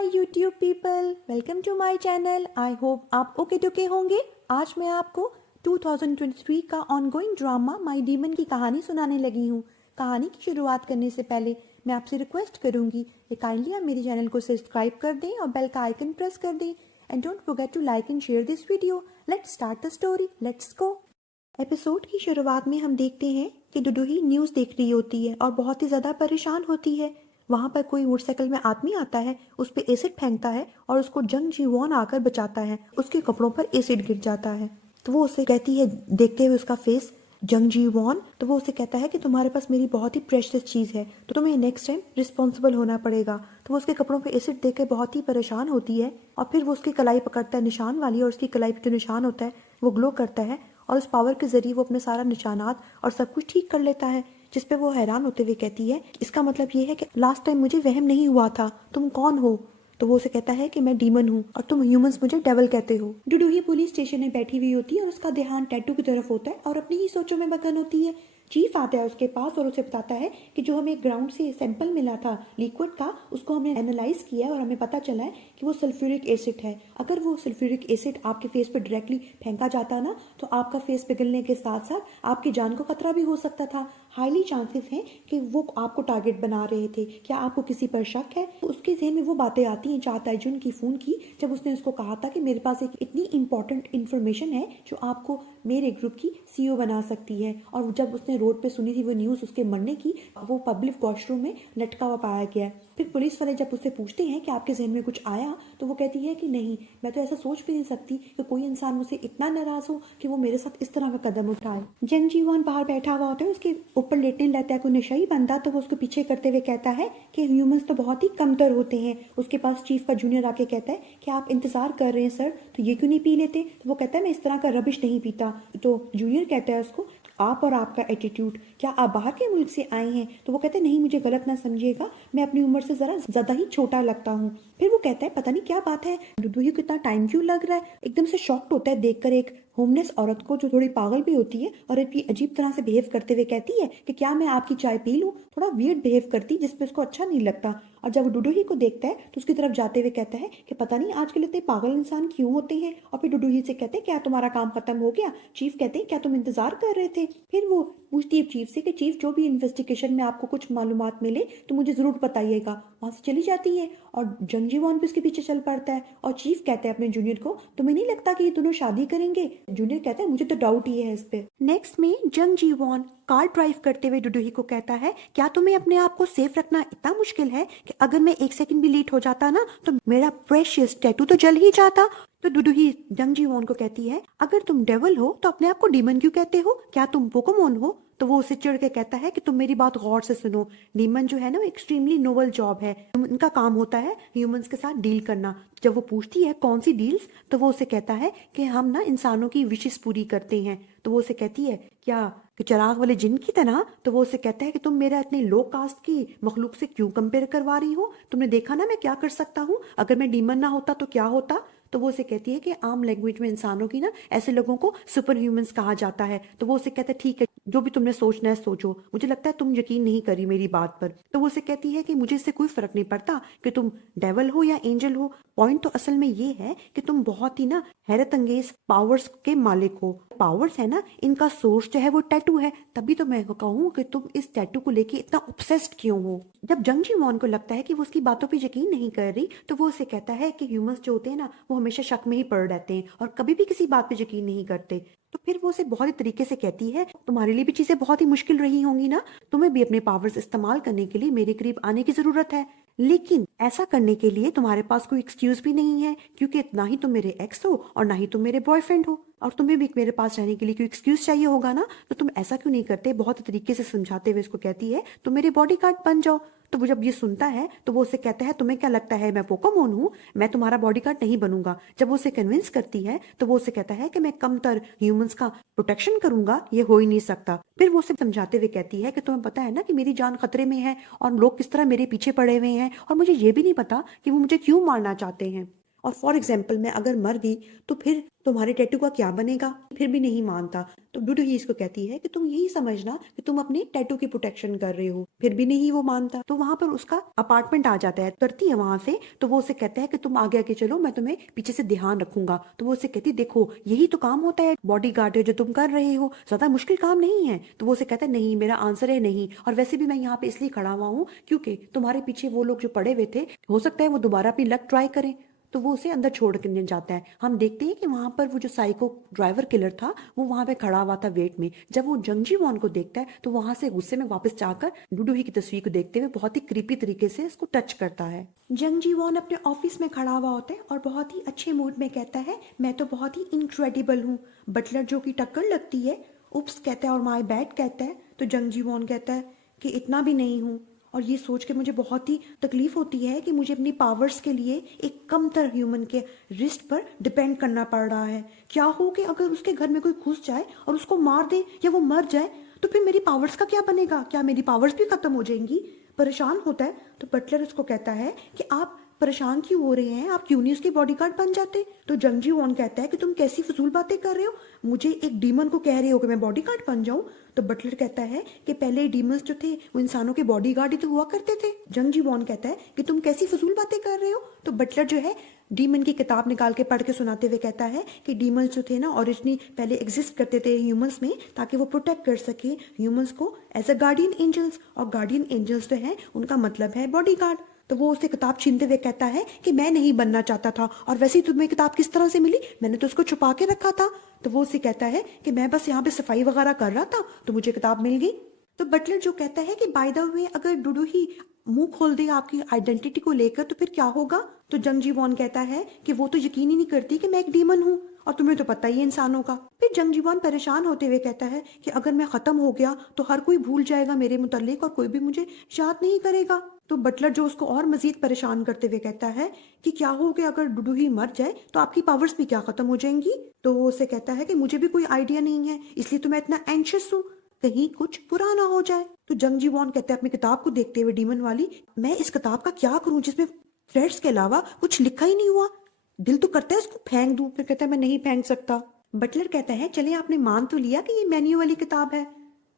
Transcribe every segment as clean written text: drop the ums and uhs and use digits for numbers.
My YouTube people, welcome to my channel. I hope आप okay टुके होंगे। आज मैं आपको 2023 का ऑनगोइंग ड्रामा माय डीमन की कहानी सुनाने लगी हूँ। कहानी की शुरुआत करने से पहले मैं आपसे रिक्वेस्ट करूँगी कि काइंडली आप मेरे चैनल को सब्सक्राइब कर दें और बेल का आइकन प्रेस कर दें and don't forget to like and share this video. Let's start the story, let's go. Episode की शुरुआत में हम देखते हैं कि डुडुही न्यूज़ देख रही होती है और बहुत ही ज़्यादा परेशान होती है। वहाँ पर कोई मोटरसाइकिल में आदमी आता है, उस पर एसिड फेंकता है और उसको जंग जी वॉन आकर बचाता है। उसके कपड़ों पर एसिड गिर जाता है तो वो उसे कहती है, देखते हुए उसका फेस, जंग जी वॉन, तो वो उसे कहता है कि तुम्हारे पास मेरी बहुत ही प्रेशियस चीज़ है तो तुम्हें नेक्स्ट टाइम रिस्पॉन्सिबल होना पड़ेगा। तो वो उसके कपड़ों पे एसिड देकर बहुत ही परेशान होती है और फिर वो उसकी कलाई पकड़ता है निशान वाली, और उसकी कलाई पे जो निशान होता है वो ग्लो करता है और उस पावर के जरिए वो अपने सारा निशानात और सब कुछ ठीक कर लेता है। जिस पे वो हैरान होते हुए कहती है, इसका मतलब ये है कि लास्ट टाइम मुझे वहम नहीं हुआ था, तुम कौन हो? तो वो उसे कहता है कि मैं डीमन हूँ और तुम ह्यूमंस मुझे डेविल कहते हो। डुडुही पुलिस स्टेशन में बैठी हुई होती है और उसका ध्यान टैटू की तरफ होता है और अपनी ही सोचों में मगन होती है। चीफ आता है उसके पास और उसे बताता है कि जो हमें ग्राउंड से सैंपल मिला था लिक्विड का, उसको हमने एनालाइज किया है और हमें पता चला है कि वो सल्फ्यूरिक एसिड है। अगर वो सल्फ्यूरिक एसिड आपके फेस पर डायरेक्टली फेंका जाता ना तो आपका फेस पिघलने के साथ साथ आपकी जान को खतरा भी हो सकता था। हाईली चांसेस हैं कि वो आपको टारगेट बना रहे थे। क्या आपको किसी पर शक है? उसके जहन में वो बातें आती हैं चाह ताइजुन की फ़ोन की, जब उसने उसको कहा था कि मेरे पास एक इतनी इंपॉर्टेंट इन्फॉर्मेशन है जो आपको मेरे ग्रुप की सीईओ बना सकती है। और जब उसने रोड पे सुनी थी वो न्यूज़ उसके मरने की, वो पब्लिक वॉशरूम में लटका हुआ पाया गया। फिर पुलिस वाले जब उससे पूछते हैं कि आपके जहन में कुछ आया, तो वो कहती है कि नहीं, मैं तो ऐसा सोच भी नहीं सकती कि कोई इंसान मुझसे इतना नाराज हो कि वो मेरे साथ इस तरह का कदम उठाए। जंग जीवन बाहर बैठा हुआ होता है, उसके ऊपर लेटने लगता है कोई नशा ही बंदा, तो वो उसको पीछे करते हुए कहता है कि ह्यूमंस तो बहुत ही कमतर होते हैं। उसके पास चीफ का जूनियर आके कहता है कि आप इंतजार कर रहे हैं सर, तो ये क्यों नहीं पी लेते? तो वो कहता है मैं इस तरह का रबिश नहीं पीता। तो जूनियर कहता है उसको, आप और आपका एटीट्यूड, क्या आप बाहर के मुल्क से आए हैं? तो वो कहते हैं नहीं, मुझे गलत ना समझिएगा, मैं अपनी उम्र से जरा ज्यादा ही छोटा लगता हूँ। फिर वो कहता है पता नहीं क्या बात है, डुडुही को इतना टाइम क्यों लग रहा है? एकदम से शॉक्ड होता है देखकर एक होमलेस औरत को जो थोड़ी पागल भी होती है और इतनी अजीब तरह से बिहेव करते हुए कहती है कि क्या मैं आपकी चाय पी लूं? थोड़ा वियर्ड बिहेव करती जिसपे उसको अच्छा नहीं लगता। और जब वो डुडुही को देखता है तो उसकी तरफ जाते हुए कहता है कि पता नहीं आजकल इतने पागल इंसान क्यों होते हैं। और फिर डुडुही से कहते हैं क्या तुम्हारा काम खत्म हो गया? चीफ कहते हैं क्या तुम इंतजार कर रहे थे? फिर वो पूछती है चीफ से कि चीफ जो भी इन्वेस्टिगेशन में आपको कुछ मालूमात मिले तो मुझे जरूर बताइएगा। वहां से चली जाती है और जंगजीवान भी उसके पीछे चल पड़ता है। और चीफ कहते हैं अपने जूनियर को, तुम्हें नहीं लगता कि ये दोनों शादी करेंगे? जूनियर कहता है मुझे तो डाउट ही है इस पे। नेक्स्ट में जंग जीवॉन कार ड्राइव करते हुए डुडुही को कहता है, क्या तुम्हें अपने आप को सेफ रखना इतना मुश्किल है कि अगर मैं एक सेकंड भी लेट हो जाता ना तो मेरा प्रेशियस टैटू तो जल ही जाता? तो डुडुही जंग जीवॉन को कहती है, अगर तुम डेविल हो तो अपने आप को डीमन क्यों कहते हो? क्या तुम पोकेमोन हो? तो वो उसे चिढ़ के कहता है कि तुम मेरी बात गौर से सुनो, डीमन जो है ना वो एक्सट्रीमली नोबल जॉब है, उनका काम होता है ह्यूमंस के साथ डील करना। जब वो पूछती है कौन सी डील्स, तो वो उसे कहता है कि हम ना इंसानों की विशेष पूरी करते हैं। तो वो उसे कहती है क्या कि चिराग वाले जिन की तरह? तो वो उसे कहता है कि तुम मेरा इतने लो कास्ट की मखलूक से क्यों कंपेयर करवा रही हो? तुमने देखा ना मैं क्या कर सकता हूँ, अगर मैं डीमन ना होता तो क्या होता? तो वो उसे कहती है कि आम लैंग्वेज में इंसानों की ना ऐसे लोगों को सुपर ह्यूमंस कहा जाता है। तो वो उसे कहता है ठीक है, जो भी तुमने सोचना है सोचो, मुझे लगता है तुम यकीन नहीं करी मेरी बात पर। तो वो उसे कहती है कि मुझे इससे कोई फर्क नहीं पड़ता कि तुम डेवल हो या एंजल हो, पॉइंट तो असल में ये है कि तुम बहुत ही ना हैरत अंगेज पावर्स के मालिक हो। पावर्स है ना, इनका सोर्स जो है वो टैटू है, तभी तो मैं कहूँ कि तुम इस टैटू को लेके इतना ऑब्सेस्ड क्यों हो। जब जंग जीवॉन को लगता है कि वो उसकी बातों पे यकीन नहीं कर रही, तो वो उसे कहता है कि ह्यूमंस जो होते हैं ना वो हमेशा शक में ही पड़ रहते हैं और कभी भी किसी बात पे यकीन नहीं करते। तो फिर वो उसे बहुत ही तरीके से कहती है, तुम्हारे लिए भी चीजें बहुत ही मुश्किल रही होंगी ना, तुम्हें भी अपने पावर्स इस्तेमाल करने के लिए मेरे करीब आने की जरूरत है, लेकिन ऐसा करने के लिए तुम्हारे पास कोई एक्सक्यूज भी नहीं है, क्योंकि ना ही तुम मेरे एक्स हो और ना ही तुम मेरे बॉयफ्रेंड हो, और तुम्हें भी मेरे पास रहने के लिए कोई एक्सक्यूज चाहिए होगा ना, तो तुम ऐसा क्यों नहीं करते? बहुत तरीके से समझाते हुए इसको कहती है, तुम मेरे बॉडीगार्ड बन जाओ। तो वो जब ये सुनता है तो वो उसे कहता है, तुम्हें क्या लगता है मैं पोकेमोन हूँ? मैं तुम्हारा बॉडीगार्ड नहीं बनूंगा। जब वो उसे कन्विंस करती है तो वो उसे कहता है कि मैं कमतर ह्यूमंस का प्रोटेक्शन करूंगा, ये हो ही नहीं सकता। फिर वो उसे समझाते हुए कहती है कि तुम्हें पता है ना कि मेरी जान खतरे में है और लोग किस तरह मेरे पीछे पड़े हुए हैं, और मुझे ये भी नहीं पता कि वो मुझे क्यों मारना चाहते हैं। और फॉर एग्जाम्पल मैं अगर मर गई तो फिर तुम्हारे टैटू का क्या बनेगा? फिर भी नहीं मानता। तो डूडू ही इसको कहती है कि तुम यही समझना कि तुम अपने टैटू की प्रोटेक्शन कर रहे हो। फिर भी नहीं वो मानता। तो वहां पर उसका अपार्टमेंट आ जाता है, करती है वहां से। तो वो उसे कहता है कि तुम आगे आगे चलो, मैं तुम्हें पीछे से ध्यान रखूंगा। तो वो उसे कहती देखो यही तो काम होता है बॉडी गार्ड है जो तुम कर रहे हो, ज्यादा मुश्किल काम नहीं है। तो वो उसे कहता है नहीं, मेरा आंसर है नहीं, और वैसे भी मैं यहाँ पे इसलिए खड़ा हुआ हूँ क्योंकि तुम्हारे पीछे वो लोग जो पड़े हुए थे, हो सकता है वो दोबारा अपनी लक ट्राई करें। तो वो उसे अंदर छोड़ के जाता है। हम देखते हैं कि वहां पर वो जो साइको ड्राइवर किलर था वो वहां पे खड़ा हुआ था वेट में। जब वो जंगजी वॉन को देखता है तो वहां से गुस्से में वापस जाकर डूडू ही की तस्वीर को देखते हुए बहुत ही क्रीपी तरीके से इसको टच करता है। जंगजी वॉन अपने ऑफिस में खड़ा हुआ होता है और बहुत ही अच्छे मूड में कहता है मैं तो बहुत ही इनक्रेडिबल हूँ। बटलर जो कि टक्कर लगती है, उप्स कहता है और माय बैड कहता है। तो जंगजी वॉन कहता है कि इतना भी नहीं हूँ, और ये सोच के मुझे बहुत ही तकलीफ होती है कि मुझे अपनी पावर्स के लिए एक कमतर ह्यूमन के रिस्ट पर डिपेंड करना पड़ रहा है। क्या हो कि अगर उसके घर में कोई घुस जाए और उसको मार दे या वो मर जाए तो फिर मेरी पावर्स का क्या बनेगा? क्या मेरी पावर्स भी खत्म हो जाएंगी? परेशान होता है। तो बटलर उसको कहता है कि आप परेशान क्यों हो रहे हैं, आप क्यों नहीं उसके बॉडीगार्ड बन जाते? तो जंगजी वॉन कहता है कि तुम कैसी फजूल बातें कर रहे हो, मुझे एक डीमन को कह रहे हो कि मैं बॉडीगार्ड बन जाऊं? तो बटलर कहता है कि पहले डीमंस जो थे वो इंसानों के बॉडीगार्ड ही तो हुआ करते थे। जंगजी वॉन कहता है कि तुम कैसी फजूल बातें कर रहे हो? तो बटलर जो है डीमन की किताब निकाल के पढ़ के सुनाते हुए कहता है कि डीमंस जो थे ना ओरिजिनली पहले एग्जिस्ट करते थे ह्यूमंस में, ताकि वो प्रोटेक्ट कर सके ह्यूमंस को एज अ गार्डियन एंजल्स। और गार्डियन एंजल्स जो है उनका मतलब है बॉडीगार्ड। तो वो उसे किताब छीनते हुए कहता है कि मैं नहीं बनना चाहता था, और वैसे ही तुम्हें किताब किस तरह से मिली? मैंने तो उसको छुपा के रखा था। तो वो उसे कहता है कि मैं बस यहाँ पे सफाई वगैरह कर रहा था तो मुझे किताब मिल गई। तो बटलर जो कहता है कि बाय द वे अगर डूडू ही मुंह खोल दे आपकी आइडेंटिटी को लेकर तो फिर क्या होगा? तो जंगजी वॉन कहता है कि वो तो यकीन ही नहीं करती कि मैं एक डीमन हूँ, और तुम्हें तो पता ही है इंसानों का। फिर जंगजी वॉन परेशान होते हुए कहता है कि अगर मैं खत्म हो गया तो हर कोई भूल जाएगा मेरे मुतालिक और कोई भी मुझे याद नहीं करेगा। तो बटलर जो उसको और मजीद परेशान करते हुए कहता है कि क्या हो गया अगर डूडू ही मर जाए तो आपकी पावर्स भी क्या खत्म हो जाएंगी? तो वो उसे कहता है कि मुझे भी कोई आइडिया नहीं है, इसलिए तो मैं इतना एंशियस हूँ, कहीं कुछ बुरा ना हो जाए। तो जंगजी वॉन कहते हैं अपनी किताब को देखते हुए डीमन वाली, मैं इस किताब का क्या करूं जिसमें थ्रेड्स के अलावा कुछ लिखा ही नहीं हुआ? दिल तो करता है इसको फेंक दूं। फिर कहता है मैं नहीं फेंक सकता। बटलर कहता है चले आपने मान तो लिया कि ये मेन्यू वाली किताब है।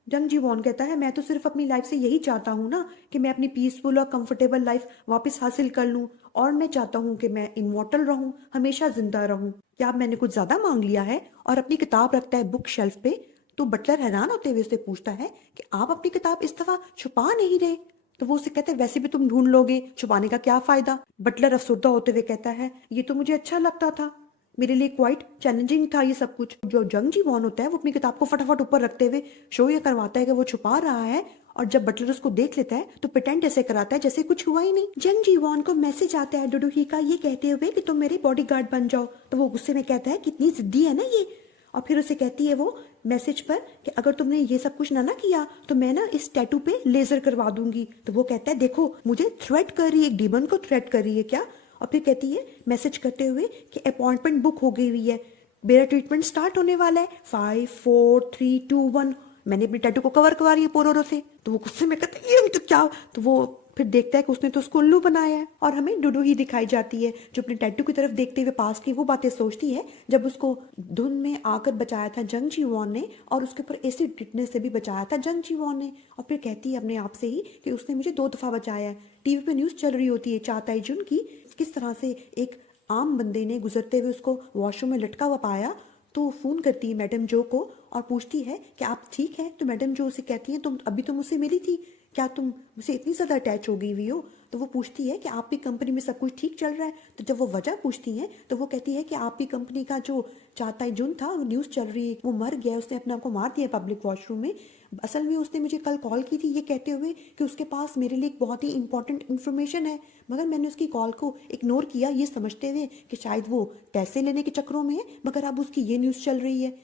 जंगजी वॉन कहता है मैं तो सिर्फ अपनी लाइफ से यही चाहता हूँ ना कि मैं अपनी पीसफुल और कंफर्टेबल लाइफ वापस हासिल कर लूँ, और मैं चाहता हूँ कि मैं इमॉर्टल रहूँ, हमेशा जिंदा रहूँ। क्या अब मैंने कुछ ज्यादा मांग लिया है? और अपनी किताब रखता है बुक शेल्फ पे। तो बटलर हैरान होते हुए उससे पूछता है कि आप अपनी किताब इस दफा छुपा नहीं रहे? तो वो उससे कहते हैं वैसे भी तुम ढूंढ लोगे, छुपाने का क्या फायदा? बटलर अफसरदा होते हुए कहता है ये तो मुझे अच्छा लगता था, मेरे लिए क्वाइट चैलेंजिंग था ये सब कुछ। जो जंगजी वॉन होता है वो अपनी किताब को फटाफट ऊपर रखते हुए शो ये करवाता है कि वो छुपा रहा है, और जब बटलर उसको देख लेता है तो प्रिटेंड ऐसे कराता है जैसे कुछ हुआ ही नहीं। जंगजी वॉन को मैसेज आता है डूडू ही का ये कहते हुए कि तुम मेरे बॉडीगार्ड बन जाओ। तो वो गुस्से में कहता है कितनी जिद्दी है ना ये। और फिर उसे कहती है वो मैसेज पर कि अगर तुमने ये सब कुछ ना किया तो मैं ना इस टैटू पे लेजर करवा दूंगी। तो वो कहता है देखो मुझे थ्रेट कर रही है, एक डीमन को थ्रेट कर रही है क्या? और फिर कहती है मैसेज करते हुए कि अपॉइंटमेंट बुक हो गई हुई है, मेरा ट्रीटमेंट स्टार्ट होने वाला है, 5 4 3 2 1। मैंने अपने टैटू को कवर करवा रही है पोरोरो से। तो वो गुस्से में कहता है ये तो क्या? तो वो फिर देखता है कि उसने तो उसको उल्लू बनाया है, और हमें डूडू ही दिखाई जाती है जो अपने टैटू की तरफ देखते हुए पास की वो बातें सोचती है जब उसको धुन में आकर बचाया था जंगजी वॉन ने, और उसके ऊपर एसिड गिरने से भी बचाया था जंगजी वॉन ने। और फिर कहती है अपने आप से ही कि उसने मुझे 2 दफा बचाया है। टीवी पे न्यूज चल रही होती है चाताई जुन की, किस तरह से एक आम बंदे ने गुजरते हुए उसको वॉशरूम में लटका हुआ पाया। तो फोन करती है मैडम जो को और पूछती है कि आप ठीक हैं? तो मैडम जो उसे कहती है तुम अभी तो मुझसे मिली थी, क्या तुम मुझसे इतनी ज़्यादा अटैच हो गई हुई हो? तो वो पूछती है कि आपकी कंपनी में सब कुछ ठीक चल रहा है? तो जब वो वजह पूछती है तो वो कहती है कि आपकी कंपनी का जो चाताई जुन था वो न्यूज़ चल रही है वो मर गया, उसने अपने आप को मार दिया पब्लिक वॉशरूम में। असल में उसने मुझे कल कॉल की थी ये कहते हुए कि उसके पास मेरे लिए एक बहुत ही इंपॉर्टेंट इन्फॉर्मेशन है, मगर मैंने उसकी कॉल को इग्नोर किया ये समझते हुए कि शायद वो पैसे लेने के चक्रों में है, मगर अब उसकी ये न्यूज़ चल रही है।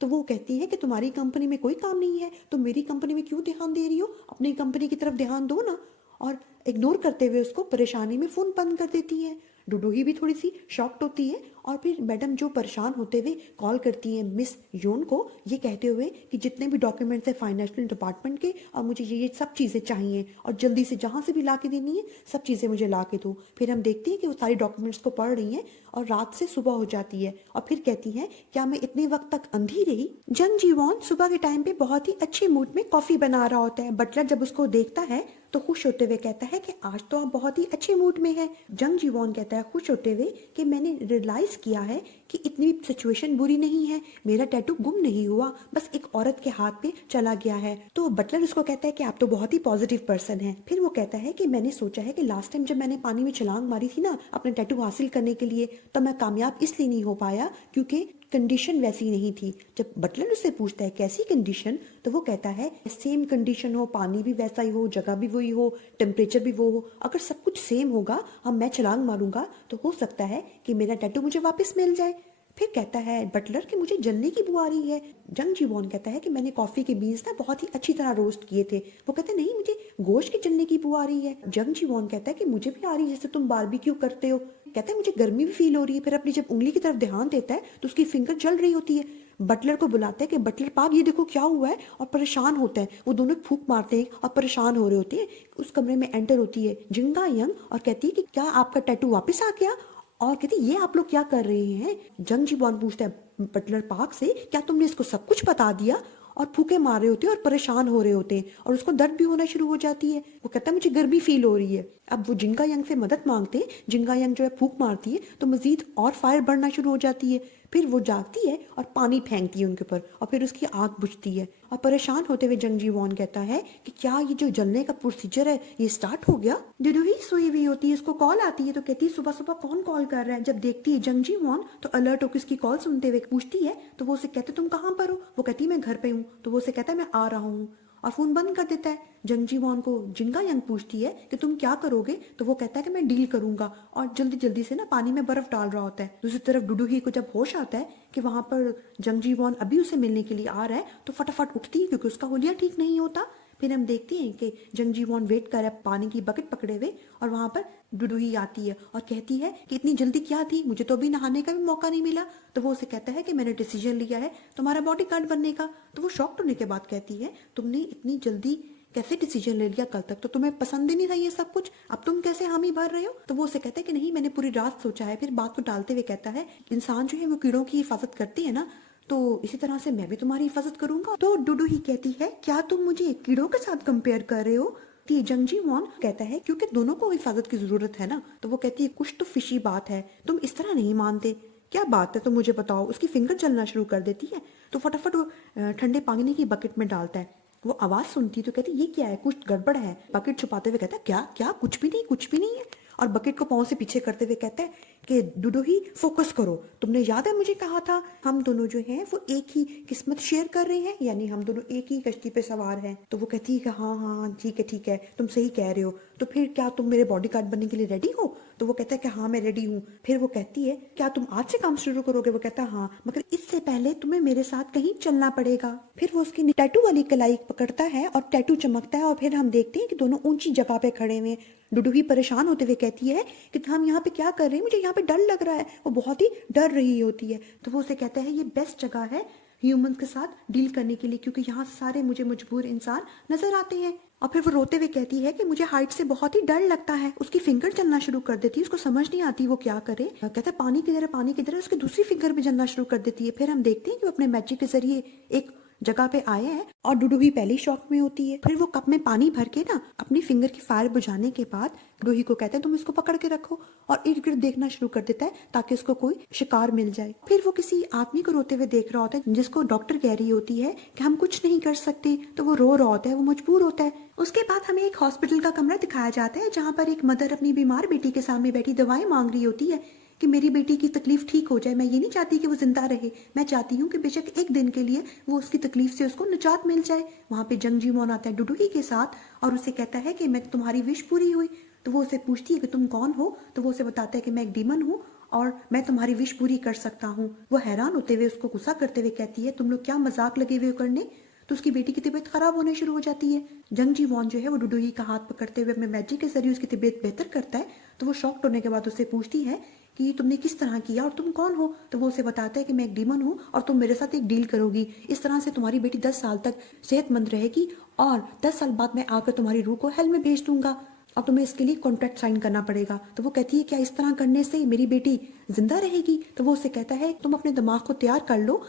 तो वो कहती है कि तुम्हारी कंपनी में कोई काम नहीं है, तुम मेरी कंपनी में क्यों ध्यान दे रही हो? अपनी कंपनी की तरफ ध्यान दो ना। और इग्नोर करते हुए उसको परेशानी में फ़ोन बंद कर देती है। डुडुही भी थोड़ी सी शॉक्ड होती है और फिर मैडम जो परेशान होते हुए कॉल करती हैं मिस योन को, ये कहते हुए कि जितने भी डॉक्यूमेंट्स हैं फाइनेंशियल डिपार्टमेंट के और मुझे ये सब चीज़ें चाहिए और जल्दी से जहाँ से भी ला के देनी है सब चीज़ें मुझे ला के दो। फिर हम देखते हैं कि वो सारी डॉक्यूमेंट्स को पढ़ रही हैं और रात से सुबह हो जाती है और फिर कहती हैं क्या मैं इतने वक्त तक अंधी रही। जंग जीवॉन सुबह के टाइम पे बहुत ही अच्छे मूड में कॉफ़ी बना रहा होता है। बटलर जब उसको देखता है तो खुश होते हुए कहता है कि आज तो आप बहुत ही अच्छे मूड में हैं। जंग जीवॉन कहता है खुश होते हुए कि मैंने रियलाइज़ किया है कि इतनी सिचुएशन बुरी नहीं है, मेरा टैटू गुम नहीं हुआ, बस एक औरत के हाथ पे चला गया है। तो बटलर उसको कहता है कि आप तो बहुत ही पॉजिटिव पर्सन हैं। फिर वो कहता है कि मैंने सोचा है कि लास्ट टाइम जब मैंने पानी में छलांग मारी थी ना अपने टैटू हासिल करने के लिए, तो मैं कामयाब इसलिए नहीं हो पाया क्योंकि कंडीशन वैसी नहीं थी। जब बटलर उससे पूछता है कैसी कंडीशन, तो वो कहता है सेम कंडीशन हो, पानी भी वैसा ही हो, जगह भी वही हो, टेम्परेचर भी वो हो, अगर सब कुछ सेम होगा हम मैं छलांग मारूंगा तो हो सकता है कि मेरा टैटू मुझे वापस मिल जाए। फिर कहता है बटलर कि मुझे जलने की बू आ रही है। जंग जीवॉन कहता है कि मैंने कॉफी के बीन्स ना बहुत ही अच्छी तरह रोस्ट किए थे। वो कहते हैं नहीं मुझे गोश्त की जलने की बू आ रही है। जंग जीवॉन कहता है कि मुझे भी आ रही है जैसे तुम बारबेक्यू करते हो। कहता है मुझे गर्मी भी फील हो रही है। फिर अपनी जब उंगली की तरफ ध्यान देता है तो उसकी फिंगर जल रही होती है। बटलर को बुलाते हैं कि बटलर पाप ये देखो क्या हुआ है, और परेशान होता है। वो दोनों फूंक मारते हैं और परेशान हो रहे होते हैं। उस कमरे में एंटर होती है जिंगा यंग और कहती है कि क्या आपका टैटू वापस आ गया, और कहती ये आप लोग क्या कर रहे हैं। जंग जीवॉन पूछता है बटलर पार्क से क्या तुमने इसको सब कुछ बता दिया, और फूके मार रहे होते हैं और परेशान हो रहे होते हैं और उसको दर्द भी होना शुरू हो जाती है। वो कहता है मुझे गर्मी फील हो रही है। अब वो जिंगा यंग से मदद मांगते हैं। जिंगा यंग जो है फूक मारती है तो मजीद और फायर बढ़ना शुरू हो जाती है। फिर वो जागती है और पानी फेंकती है उनके ऊपर और फिर उसकी आग बुझती है। और परेशान होते हुए जंग जीवॉन कहता है कि क्या ये जो जलने का प्रोसीजर है ये स्टार्ट हो गया। डुडुही सोई हुई होती है, उसको कॉल आती है तो कहती है सुबह सुबह कौन कॉल कर रहा है। जब देखती है जंग जीवॉन तो अलर्ट होकर उसकी कॉल सुनते हुए पूछती है तो वो उसे कहते तुम कहाँ पर हो। वो कहती है मैं घर पे हूँ। तो वो उसे कहता है मैं आ रहा हूँ और फोन बंद कर देता है। जंग जीवॉन को जिंगा यंग पूछती है कि तुम क्या करोगे, तो वो कहता है कि मैं डील करूंगा और जल्दी जल्दी से ना पानी में बर्फ डाल रहा होता है। दूसरी तरफ डुडुही को जब होश आता है कि वहां पर जंग जीवॉन अभी उसे मिलने के लिए आ रहा है तो फटाफट उठती है क्योंकि उसका हुलिया ठीक नहीं होता। फिर हम देखते हैं कि जंग जीवॉन वेट कर रहा है पानी की बकेट पकड़े हुए और वहां पर डुडुही आती है और कहती है कि इतनी जल्दी क्या थी, मुझे तो अभी नहाने का भी मौका नहीं मिला। तो वो उसे कहता है कि मैंने डिसीजन लिया है तुम्हारा बॉडी गार्ड बनने का। तो वो शॉक्ड होने के बाद कहती है तुमने इतनी जल्दी कैसे डिसीजन ले लिया, कल तक तो तुम्हें पसंद ही नहीं था ये सब कुछ, अब तुम कैसे हामी भर रहे हो। तो वो उसे कहता है कि नहीं मैंने पूरी रात सोचा है। फिर बात को टालते हुए कहता है इंसान जो है वो कीड़ों की हिफाजत करती है ना, तो इसी तरह से मैं भी तुम्हारी हिफाजत करूंगा। तो डुडुही कहती है क्या तुम मुझे कीड़ों के साथ कंपेयर कर रहे हो। जंग जीवॉन कहता है क्योंकि दोनों को हिफाजत की जरूरत है ना। तो वो कहती है कुछ तो फिशी बात है, तुम इस तरह नहीं मानते, क्या बात है तो मुझे बताओ। उसकी फिंगर चलना शुरू कर देती है तो फटाफट वो ठंडे पानी की बकेट में डालता है। वो आवाज सुनती तो कहती ये क्या है, कुछ गड़बड़ है। बकेट छुपाते हुए कहता है क्या क्या, कुछ भी नहीं कुछ भी नहीं है। और बकेट को पांव से पीछे करते हुए कहता है कि डुडुही फोकस करो, तुमने याद है मुझे कहा था हम दोनों जो हैं वो एक ही किस्मत शेयर कर रहे हैं, यानी हम दोनों एक ही कश्ती पे सवार हैं। तो वो कहती है कि हाँ हाँ ठीक है तुम सही कह रहे हो। तो फिर क्या तुम मेरे बॉडी गार्ड बनने के लिए रेडी हो। तो वो कहता है कि हाँ मैं रेडी हूँ। फिर वो कहती है क्या तुम आज से काम शुरू करोगे। वो कहता है हाँ, मगर इससे पहले तुम्हें मेरे साथ कहीं चलना पड़ेगा। फिर वो उसकी टैटू वाली कलाई पकड़ता है और टैटू चमकता है और फिर हम देखते हैं कि दोनों ऊंची जगह पे खड़े हुए। डुडुही परेशान होते हुए कहती है कि हम यहाँ पे क्या कर रहे हैं, मुझे यहाँ पे डर लग रहा है। वो बहुत ही डर रही होती है। तो वो उसे कहता है ये बेस्ट जगह है ह्यूमंस के साथ डील करने के लिए क्योंकि यहाँ सारे मुझे मजबूर इंसान नजर आते हैं। और फिर वो रोते हुए कहती है कि मुझे हाइट से बहुत ही डर लगता है। उसकी फिंगर चलना शुरू कर देती है, उसको समझ नहीं आती वो क्या करे। कहता है पानी की तरह पानी की तरह, उसकी दूसरी फिंगर भी चलना शुरू कर देती है। फिर हम देखते हैं कि वो अपने मैजिक के जरिए एक जगह पे आए हैं और डुडुही पहले शॉक में होती है। फिर वो कप में पानी भर के ना अपनी फिंगर की फायर बुझाने के बाद डुडुही को कहते हैं तुम इसको पकड़ के रखो और इर्द गिर्द देखना शुरू कर देता है ताकि उसको कोई शिकार मिल जाए। फिर वो किसी आदमी को रोते हुए देख रहा होता है जिसको डॉक्टर कह रही होती है कि हम कुछ नहीं कर सकते। तो वो रो रहा होता है, वो मजबूर होता है। उसके बाद हमें एक हॉस्पिटल का कमरा दिखाया जाता है जहाँ पर एक मदर अपनी बीमार बेटी के सामने बैठी दवाएं मांग रही होती है कि मेरी बेटी की तकलीफ ठीक हो जाए। मैं ये नहीं चाहती कि वो जिंदा रहे, मैं चाहती हूँ कि बेशक एक दिन के लिए वो उसकी तकलीफ से उसको निजात मिल जाए। वहाँ पे जंग जीवॉन आता है डुडुही के साथ और उसे कहता है कि मैं तुम्हारी विश पूरी हुई। तो वो उसे पूछती है कि तुम कौन हो। तो वो उसे बताता है कि मैं एक डीमन हूँ और मैं तुम्हारी विश पूरी कर सकता हूँ। वो हैरान होते हुए उसको गुस्सा करते हुए कहती है तुम लोग क्या मजाक लगे हुए करने, तो उसकी बेटी की तबीयत खराब होने शुरू हो जाती है। जंग जी वॉन जो है वो डुडुही का हाथ पकड़ते हुए अपने मैजिक के जरिए उसकी तबीयत बेहतर करता है। तो वो शॉक्ड होने के बाद उससे पूछती है कि तुमने किस तरह किया और तुम कौन हो। तो वो उसे बताता है कि मैं एक डीमन हूँ और तुम मेरे साथ एक डील करोगी, इस तरह से तुम्हारी बेटी 10 साल तक सेहतमंद रहेगी और 10 साल बाद मैं आकर तुम्हारी रूह को हेल में भेज दूंगा और तुम्हें इसके लिए कॉन्ट्रैक्ट साइन करना पड़ेगा। तो वो कहती है क्या इस तरह करने से मेरी बेटी जिंदा रहेगी। तो वो उसे कहता है तुम अपने दिमाग को तैयार कर लो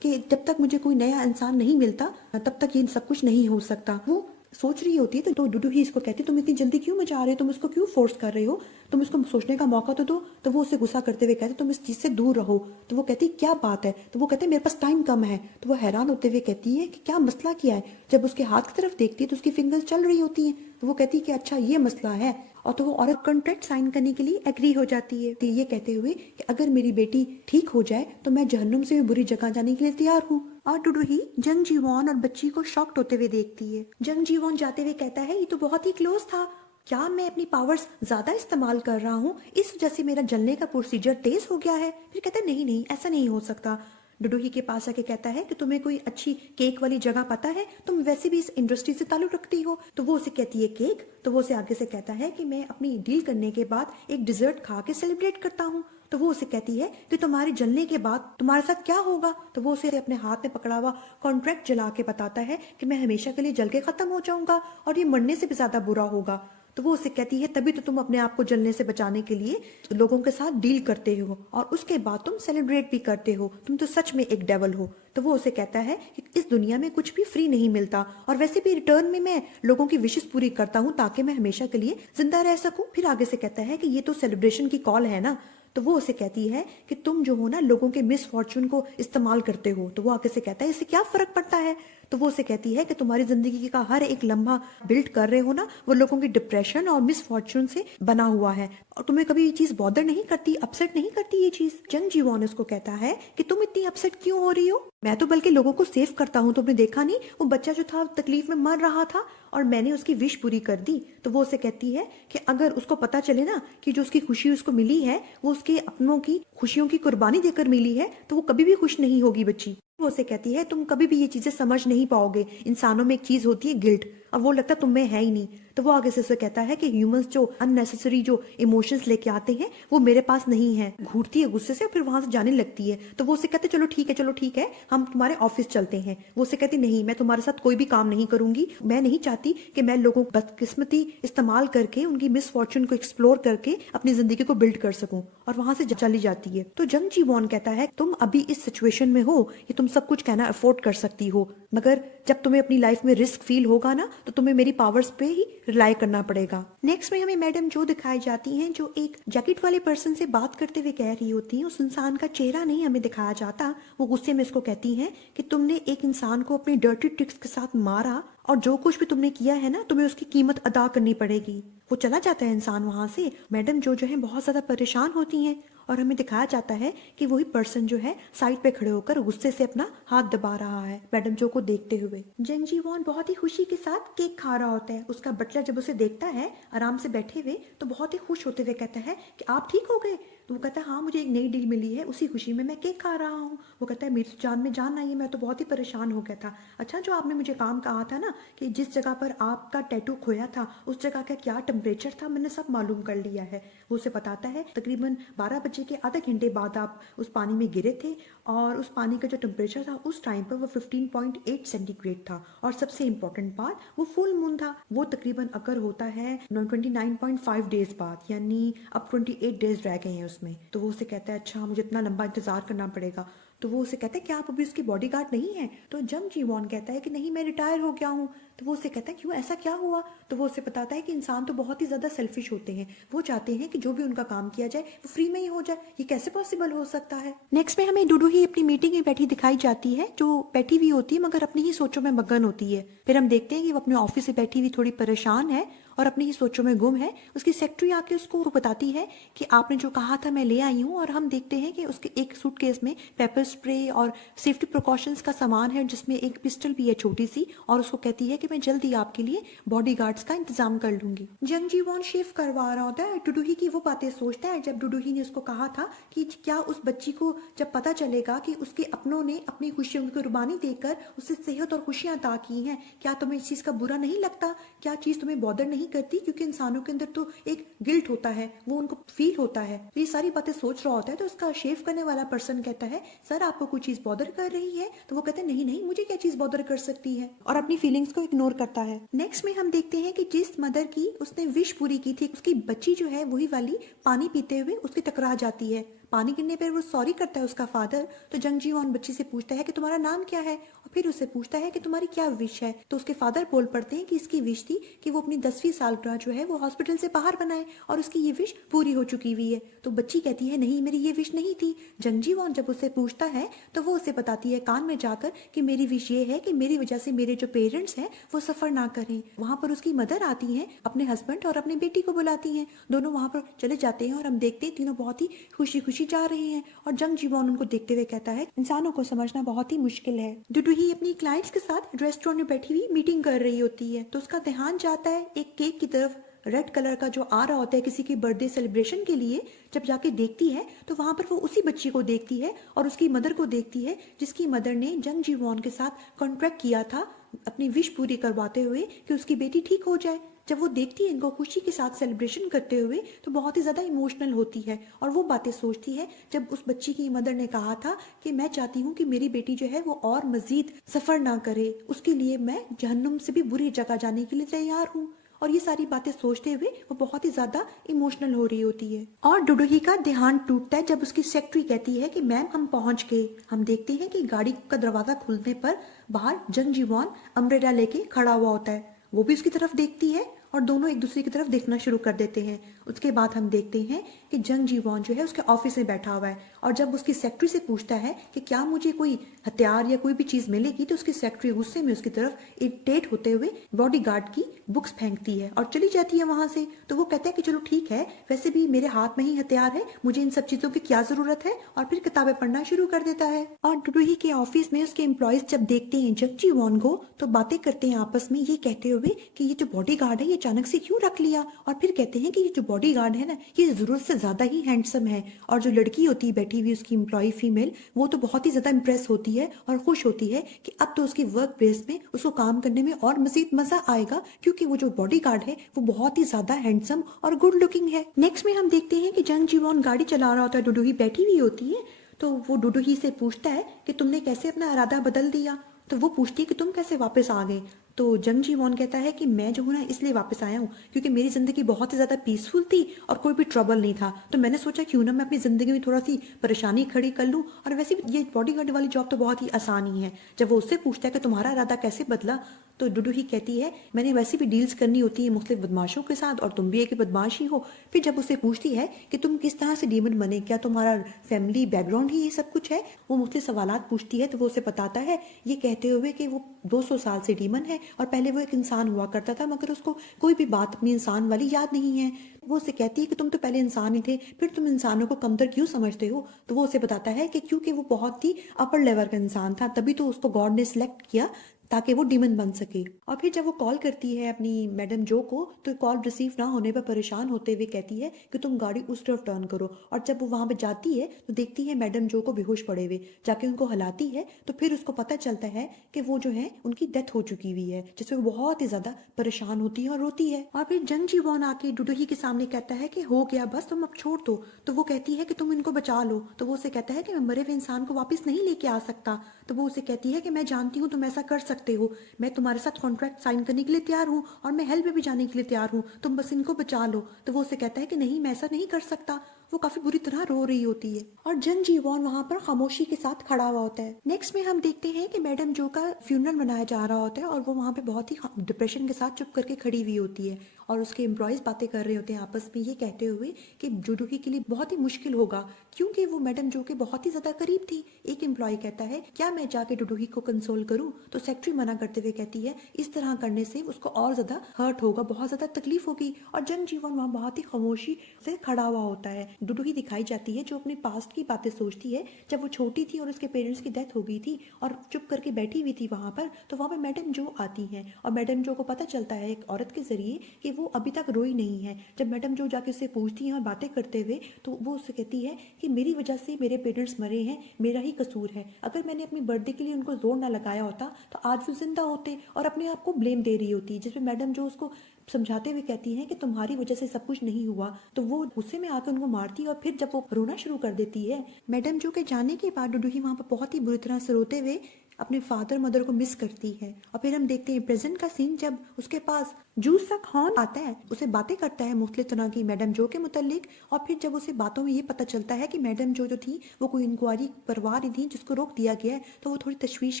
कि जब तक मुझे कोई नया इंसान नहीं मिलता तब तक ये सब कुछ नहीं हो सकता। वो सोच रही होती है तो डुडू ही इसको कहती तुम इतनी जल्दी क्यों मचा रहे हो, तुम इसको क्यों फोर्स कर रहे हो, तुम इसको सोचने का मौका तो दो। तो वो उसे गुस्सा करते हुए कहते तुम इस चीज से दूर रहो। तो वो कहती क्या बात है। तो वो कहते मेरे पास टाइम कम है। तो वो हैरान होते हुए कहती है कि क्या मसला क्या है। जब उसके हाथ की तरफ देखती है तो उसकी फिंगर्स चल रही होती हैं। तो वो कहती है कि अच्छा ये मसला है और तो वो औरत कॉन्ट्रैक्ट साइन करने के लिए एग्री हो जाती है। तो ये कहते हुए कि अगर मेरी बेटी ठीक हो जाए तो मैं जहन्नुम से भी बुरी जगह जाने के लिए तैयार हूँ। और डुडुही जंग जीवॉन और बच्ची को शॉक्ड होते हुए देखती है। जंग जीवॉन जाते हुए कहता है ये तो बहुत ही क्लोज था, क्या मैं अपनी पावर्स ज्यादा इस्तेमाल कर रहा हूँ इस वजह से मेरा जलने का प्रोसीजर तेज हो गया है। फिर कहता है नहीं नहीं ऐसा नहीं हो सकता। डुडुही के पास आके कहता है कि तुम्हें कोई अच्छी केक वाली जगह पता है, तुम वैसे भी इस इंडस्ट्री से ताल्लुक रखती हो। तो वो उसे कहती है केक। तो वो उसे आगे से कहता है कि मैं अपनी डील करने के बाद एक डिजर्ट खा के सेलिब्रेट करता हूँ। तो वो उसे कहती है कि तुम्हारे जलने के बाद तुम्हारे साथ क्या होगा। तो वो उसे अपने हाथ में पकड़ा हुआ कॉन्ट्रैक्ट जला के बताता है कि मैं हमेशा के लिए जल के खत्म हो जाऊंगा और ये मरने से भी ज्यादा बुरा होगा। तो वो उसे कहती है तभी तो तुम अपने आप को जलने से बचाने के लिए लोगों के साथ डील करते हो और उसके बाद तुम सेलिब्रेट भी करते हो, तुम तो सच में एक डेवल हो। तो वो उसे कहता है कि इस दुनिया में कुछ भी फ्री नहीं मिलता और वैसे भी रिटर्न में मैं लोगों की विशेष पूरी करता हूँ ताकि मैं हमेशा के लिए जिंदा रह सकूं। फिर आगे से कहता है कि ये तो सेलिब्रेशन की कॉल है ना। तो वो उसे कहती है कि तुम जो हो ना लोगों के मिस फॉर्चून को इस्तेमाल करते हो। तो वो आगे से कहता है इससे क्या फर्क पड़ता है। तो वो उसे कहती है कि तुम्हारी जिंदगी का हर एक लम्हा बिल्ड कर रहे हो ना वो लोगों की डिप्रेशन और मिस फॉर्चून से बना हुआ है और तुम्हें कभी ये चीज बॉदर नहीं करती, अपसेट नहीं करती ये चीज। जंग जीवॉन उसको कहता है कि तुम इतनी अपसेट क्यों हो रही हो, मैं तो बल्कि लोगों को सेव करता हूँ। तुमने देखा नहीं वो बच्चा जो था तकलीफ में मर रहा था और मैंने उसकी विश पूरी कर दी। तो वो उसे कहती है कि अगर उसको पता चले ना कि जो उसकी खुशी उसको मिली है वो उसके अपनों की खुशियों की कुर्बानी देकर मिली है तो वो कभी भी खुश नहीं होगी बच्ची। वो उसे कहती है तुम कभी भी ये चीजें समझ नहीं पाओगे, इंसानों में एक चीज होती है गिल्ट और वो लगता तुम में है ही नहीं। तो वो आगे से उसे कहता है कि ह्यूमंस जो अननेसेसरी जो इमोशंस लेके आते हैं वो मेरे पास नहीं है। घूरती है गुस्से से और फिर वहां से जाने लगती है। तो वो उसे कहते चलो ठीक है हम तुम्हारे ऑफिस चलते हैं। वो उसे कहती नहीं मैं तुम्हारे साथ कोई भी काम नहीं करूंगी, मैं नहीं चाहती कि मैं लोगों को बदकिस्मती इस्तेमाल करके उनकी मिसफॉर्चून को एक्सप्लोर करके अपनी जिंदगी को बिल्ड कर सकूं और वहां से चली जाती है। तो जंग जी वॉन कहता है तुम अभी इस सिचुएशन में हो कि तुम सब कुछ कहना अफोर्ड कर सकती हो, मगर जब तुम्हें अपनी लाइफ में रिस्क फील होगा ना तो तुम्हें मेरी पावर्स पे ही रिलाई करना पड़ेगा। नेक्स्ट में हमें मैडम जो दिखाई जाती हैं जो एक जैकेट वाले पर्सन से बात करते हुए कह रही होती है। उस इंसान का चेहरा नहीं हमें दिखाया जाता। वो गुस्से में इसको कहती हैं कि तुमने एक इंसान को अपनी डर्टी ट्रिक्स के साथ मारा और जो कुछ भी तुमने किया है ना तुम्हें उसकी कीमत अदा करनी पड़ेगी। वो चला जाता है इंसान वहां से। मैडम जो है बहुत ज्यादा परेशान होती हैं और हमें दिखाया जाता है कि वही पर्सन जो है साइड पे खड़े होकर गुस्से से अपना हाथ दबा रहा है मैडम जो को देखते हुए। जंग जी वॉन बहुत ही खुशी के साथ केक खा रहा होता है। उसका बटलर जब उसे देखता है आराम से बैठे हुए तो बहुत ही खुश होते हुए कहता है कि आप ठीक हो गए। तो वो कहता है हाँ मुझे एक नई डील मिली है, उसी खुशी में मैं केक खा रहा हूँ। वो कहता है मेरी जान में जान आई है, मैं तो बहुत ही परेशान हो गया था। अच्छा जो आपने मुझे काम कहा था ना कि जिस जगह पर आपका टैटू खोया था उस जगह का क्या टेम्परेचर था मैंने सब मालूम कर लिया है। वो उसे बताता है तकरीबन 12 बजे के आधे घंटे बाद आप उस पानी में गिरे थे और उस पानी का जो टेम्परेचर था उस टाइम पर वो 15.8 सेंटीग्रेड था और सबसे इम्पोर्टेंट बात वो फुल मून था। वो तकरीबन अगर होता है 29.5 डेज बाद, यानी अब 28 डेज रह गए हैं उसमें। तो वो उसे कहता है अच्छा मुझे इतना लंबा इंतजार करना पड़ेगा। तो वो उसे कहता है क्या आप अभी उसकी बॉडीगार्ड नहीं है। तो जंग जी वॉन कहता है कि नहीं मैं रिटायर हो गया हूँ। तो वो उसे कहता है क्यों ऐसा क्या हुआ। तो वो उसे बताता है कि इंसान तो बहुत ही ज्यादा सेल्फिश होते हैं, वो चाहते हैं कि जो भी उनका काम किया जाए वो फ्री में ही हो जाए, ये कैसे पॉसिबल हो सकता है। नेक्स्ट में हमें डुडू ही अपनी मीटिंग में बैठी दिखाई जाती है जो बैठी हुई होती है मगर अपनी ही सोचों में मगन होती है। फिर हम देखते हैं कि वो अपने ऑफिस से बैठी हुई थोड़ी परेशान है और अपनी ही सोचों में गुम है। उसकी सेक्रेटरी आके उसको बताती है कि आपने जो कहा था मैं ले आई हूँ, और हम देखते हैं कि उसके एक सूटकेस में पेपर स्प्रे और सेफ्टी प्रिकॉशंस का सामान है, जिसमें एक पिस्टल भी है छोटी सी, और उसको कहती है कि मैं जल्दी आपके लिए बॉडीगार्ड्स का इंतजाम कर लूंगी। जंग जी वॉन शेव करवा रहा होता है, डुडुही की वो बातें सोचता है जब डुडुही ने उसको कहा था कि क्या उस बच्ची को जब पता चलेगा कि उसके अपनों ने अपनी खुशियों की कुर्बानी देकर उससे सेहत और खुशियां अता की हैं, क्या तुम्हें इस चीज का बुरा नहीं लगता? क्या चीज तुम्हें बॉदर नहीं करती? क्योंकि इंसानों के अंदर तो एक गिल्ट होता है, वो उनको फील होता है। ये सारी बातें सोच रहा होता है तो उसका शेव करने वाला पर्सन कहता है, सर आपको कोई चीज बॉदर कर रही है? तो वो कहते हैं, नहीं नहीं, मुझे क्या चीज बॉदर कर सकती है, और अपनी फीलिंग्स को इग्नोर करता है। नेक्स्ट में हम देखते हैं कि जिस मदर की उसने विश पूरी की थी, उसकी बच्ची जो है वही वाली पानी पीते हुए उसकी टकरा जाती है। पानी गिरने पर वो सॉरी करता है उसका फादर। तो जंग जी वॉन बच्ची से पूछता है कि तुम्हारा नाम क्या है, और फिर उससे पूछता है कि तुम्हारी क्या विश है। तो उसके फादर बोल पड़ते हैं कि इसकी विश थी कि वो अपनी 10वीं सालगिरह जो है वो हॉस्पिटल से बाहर बनाए, और उसकी ये विश पूरी हो चुकी हुई है। तो बच्ची कहती है, नहीं मेरी ये विश नहीं थी। जंग जी वॉन जब उससे पूछता है तो वो उसे बताती है कान में जाकर कि मेरी विश ये है कि मेरी वजह से मेरे जो पेरेंट्स हैं वो सफर ना करें। वहां पर उसकी मदर आती है, अपने हस्बैंड और अपनी बेटी को बुलाती हैं। दोनों वहां पर चले जाते हैं और हम देखते हैं तीनों बहुत ही खुशी खुशी जा रहे हैं। और जंग जी वॉन उनको देखते हुए कहता है, इंसानों को समझना बहुत ही मुश्किल है। डुडुही अपनी क्लाइंट्स के साथ रेस्टोरेंट में बैठी हुई मीटिंग कर रही होती है, तो उसका ध्यान जाता है एक केक की तरफ, रेड कलर का जो आ रहा होता है किसी की बर्थडे सेलिब्रेशन के लिए। जब जाके देखती है तो वहां पर वो उसी बच्ची को देखती है और उसकी मदर को देखती है, जिसकी मदर ने जंग जी वॉन के साथ कॉन्ट्रैक्ट किया था अपनी विश पूरी करवाते हुए कि उसकी बेटी ठीक हो जाए। जब वो देखती है इनको खुशी के साथ सेलिब्रेशन करते हुए तो बहुत ही ज्यादा इमोशनल होती है, और वो बातें सोचती है जब उस बच्ची की मदर ने कहा था कि मैं चाहती हूँ कि मेरी बेटी जो है वो और मजीद सफर ना करे, उसके लिए मैं जहन्नुम से भी बुरी जगह जाने के लिए तैयार हूँ। और ये सारी बातें सोचते हुए वो बहुत ही ज्यादा इमोशनल हो रही होती है। और डुडुही का ध्यान टूटता है जब उसकी सेक्रेटरी कहती है कि मैम हम पहुंच गए। हम देखते हैं कि गाड़ी का दरवाजा खुलने पर बाहर जंग जी वॉन अम्ब्रेला लेके खड़ा हुआ होता है। वो भी उसकी तरफ देखती है और दोनों एक दूसरे की तरफ देखना शुरू कर देते हैं। उसके बाद हम देखते हैं कि जंग जी वॉन जो है उसके ऑफिस में बैठा हुआ है, और जब उसकी सेक्रेटरी से पूछता है कि क्या मुझे कोई हथियार या कोई भी चीज मिलेगी, तो उसकी सेक्रेटरी गुस्से में उसकी तरफ इरिटेट होते हुए बॉडीगार्ड की बुक्स फेंकती है और चली जाती है वहां से। तो वो कहता है कि चलो ठीक है, वैसे भी मेरे हाथ में ही हथियार है, मुझे इन सब चीजों की क्या जरूरत है, और फिर किताबें पढ़ना शुरू कर देता है। और डुडुही के ऑफिस में उसके एम्प्लॉयज जब देखते हैं जंग जी वॉन को तो बातें करते हैं आपस में, ये कहते हुए कि ये जो बॉडीगार्ड है ये अचानक से क्यों रख लिया। और फिर कहते हैं कि ये जो बॉडीगार्ड है ना ये जरूरत से ज्यादा ही हैंडसम है। और जो लड़की होती है बैठी हुई उसकी एम्प्लॉय फीमेल, वो तो बहुत ही ज्यादा इंप्रेस होती है और खुश होती है कि अब तो उसकी वर्क प्लेस में उसको काम करने में और मजीद मजा आएगा, क्योंकि वो जो बॉडीगार्ड है वो बहुत ही ज्यादा हैंडसम और गुड लुकिंग है। नेक्स्ट में हम देखते हैं कि जंग जी वॉन गाड़ी चला रहा होता है, डुडुही बैठी हुई होती है। तो वो डुडुही से पूछता है कि तुमने कैसे अपना इरादा बदल दिया। तो वो पूछती है कि तुम कैसे वापस आ गए। तो जंग जी वॉन कहता है कि मैं जो हूँ ना इसलिए वापस आया हूँ क्योंकि मेरी जिंदगी बहुत ही ज्यादा पीसफुल थी और कोई भी ट्रबल नहीं था, तो मैंने सोचा क्यों ना मैं अपनी जिंदगी में थोड़ा सी परेशानी खड़ी कर लूँ, और वैसे भी ये बॉडीगार्ड वाली जॉब तो बहुत ही आसान ही है। जब वो उससे पूछता है कि तुम्हारा इरादा कैसे बदला, तो डुडुही कहती है मैंने वैसे भी डील्स करनी होती है मुख्तलिफ बदमाशों के साथ, और तुम भी एक बदमाश ही हो। फिर जब उससे पूछती है कि तुम किस तरह से डीमन बने, क्या तुम्हारा फैमिली बैकग्राउंड ही ये सब कुछ है, वो मुख्तलिफ सवालात पूछती है, तो वो उसे बताता है ये कहते हुए कि वो 200 साल से डीमन है और पहले वो एक इंसान हुआ करता था, मगर उसको कोई भी बात अपनी इंसान वाली याद नहीं है। वो उसे कहती है कि तुम तो पहले इंसान ही थे, फिर तुम इंसानों को कमतर क्यों समझते हो। तो वो उसे बताता है कि क्योंकि वो बहुत ही अपर लेवल का इंसान था, तभी तो उसको गॉड ने सिलेक्ट किया ताकि वो डीमन बन सके। और फिर जब वो कॉल करती है अपनी मैडम जो को, तो कॉल रिसीव ना होने पर परेशान होते हुए कहती है कि तुम गाड़ी उस तरफ टर्न करो। और जब वो वहां पे जाती है तो देखती है मैडम जो को बेहोश पड़े हुए, जाके उनको हिलाती है, तो फिर उसको पता चलता है कि वो जो है उनकी डेथ हो चुकी हुई है, जिसमें वो बहुत ही ज्यादा परेशान होती है और रोती है। और फिर जंग जी वॉन आके डुडुही के सामने कहता है कि हो गया बस, तुम अब छोड़ दो। तो वो कहती है कि तुम इनको बचा लो। तो वो उसे कहता है कि मैं मरे हुए इंसान को वापस नहीं लेके आ सकता। तो वो उसे कहती है कि मैं जानती हूँ तुम ऐसा कर सकते हो, मैं तुम्हारे साथ कॉन्ट्रैक्ट साइन करने के लिए तैयार हूँ और मैं हेल्प में भी जाने के लिए तैयार हूँ, तुम बस इनको बचा लो। तो वो उसे कहता है कि नहीं मैं ऐसा नहीं कर सकता। वो काफी बुरी तरह रो रही होती है और जंग जी वॉन वहां पर खामोशी के साथ खड़ा हुआ होता है। नेक्स्ट में हम देखते हैं कि मैडम जो का फ्यूनरल मनाया जा रहा होता है और वो वहां पे बहुत ही डिप्रेशन के साथ चुप करके खड़ी हुई होती है। और उसके एम्प्लॉयज बातें कर रहे होते हैं आपस में, ये कहते हुए कि डुडुही के लिए बहुत ही मुश्किल होगा क्योंकि वो मैडम जो के बहुत ही ज्यादा करीब थी। एक एम्प्लॉय कहता है क्या मैं जाके डुडुही को कंसोल करूं, तो सेक्रेटरी मना करते हुए कहती है इस तरह करने से उसको और ज्यादा हर्ट होगा, बहुत ज्यादा तकलीफ होगी। और जनजीवन वहाँ बहुत ही खामोशी से खड़ा हुआ होता है। डुडुही दिखाई जाती है जो अपने पास्ट की बातें सोचती है, जब वो छोटी थी और उसके पेरेंट्स की डेथ हो गई थी और चुप करके बैठी हुई थी वहां पर, तो वहां पर मैडम जो आती हैं और मैडम जो को पता चलता है एक औरत के जरिए कि वो अभी तक रोई नहीं है। जब मैडम जो जाके उससे पूछती है और बातें करते हुए, तो वो उससे कहती है कि मेरी वजह से मेरे पेरेंट्स मरे हैं, मेरा ही कसूर है, अगर मैंने अपनी बर्थडे के लिए उनको जोर ना लगाया होता तो आज वो जिंदा होते, और अपने आप को ब्लेम दे रही होती। जिसमें मैडम जो उसको समझाते हुए कहती हैं कि तुम्हारी वजह से सब कुछ नहीं हुआ, तो वो गुस्से में आकर उनको मारती है और फिर जब वो रोना शुरू कर देती है, मैडम जो के जाने के बाद डुडुही वहां पर बहुत ही बुरी तरह से रोते हुए अपने फादर मदर को मिस करती है। और फिर हम देखते हैं प्रेजेंट का सीन, जब उसके पास जूसक हॉर्न आता है, उसे बातें करता है मुख्तलिफ तरह की मैडम जो के मुतालिक। और फिर जब उसे बातों में ये पता चलता है कि मैडम जो थी वो कोई इंक्वायरी करवा रही थी जिसको रोक दिया गया है, तो वो थोड़ी तशवीश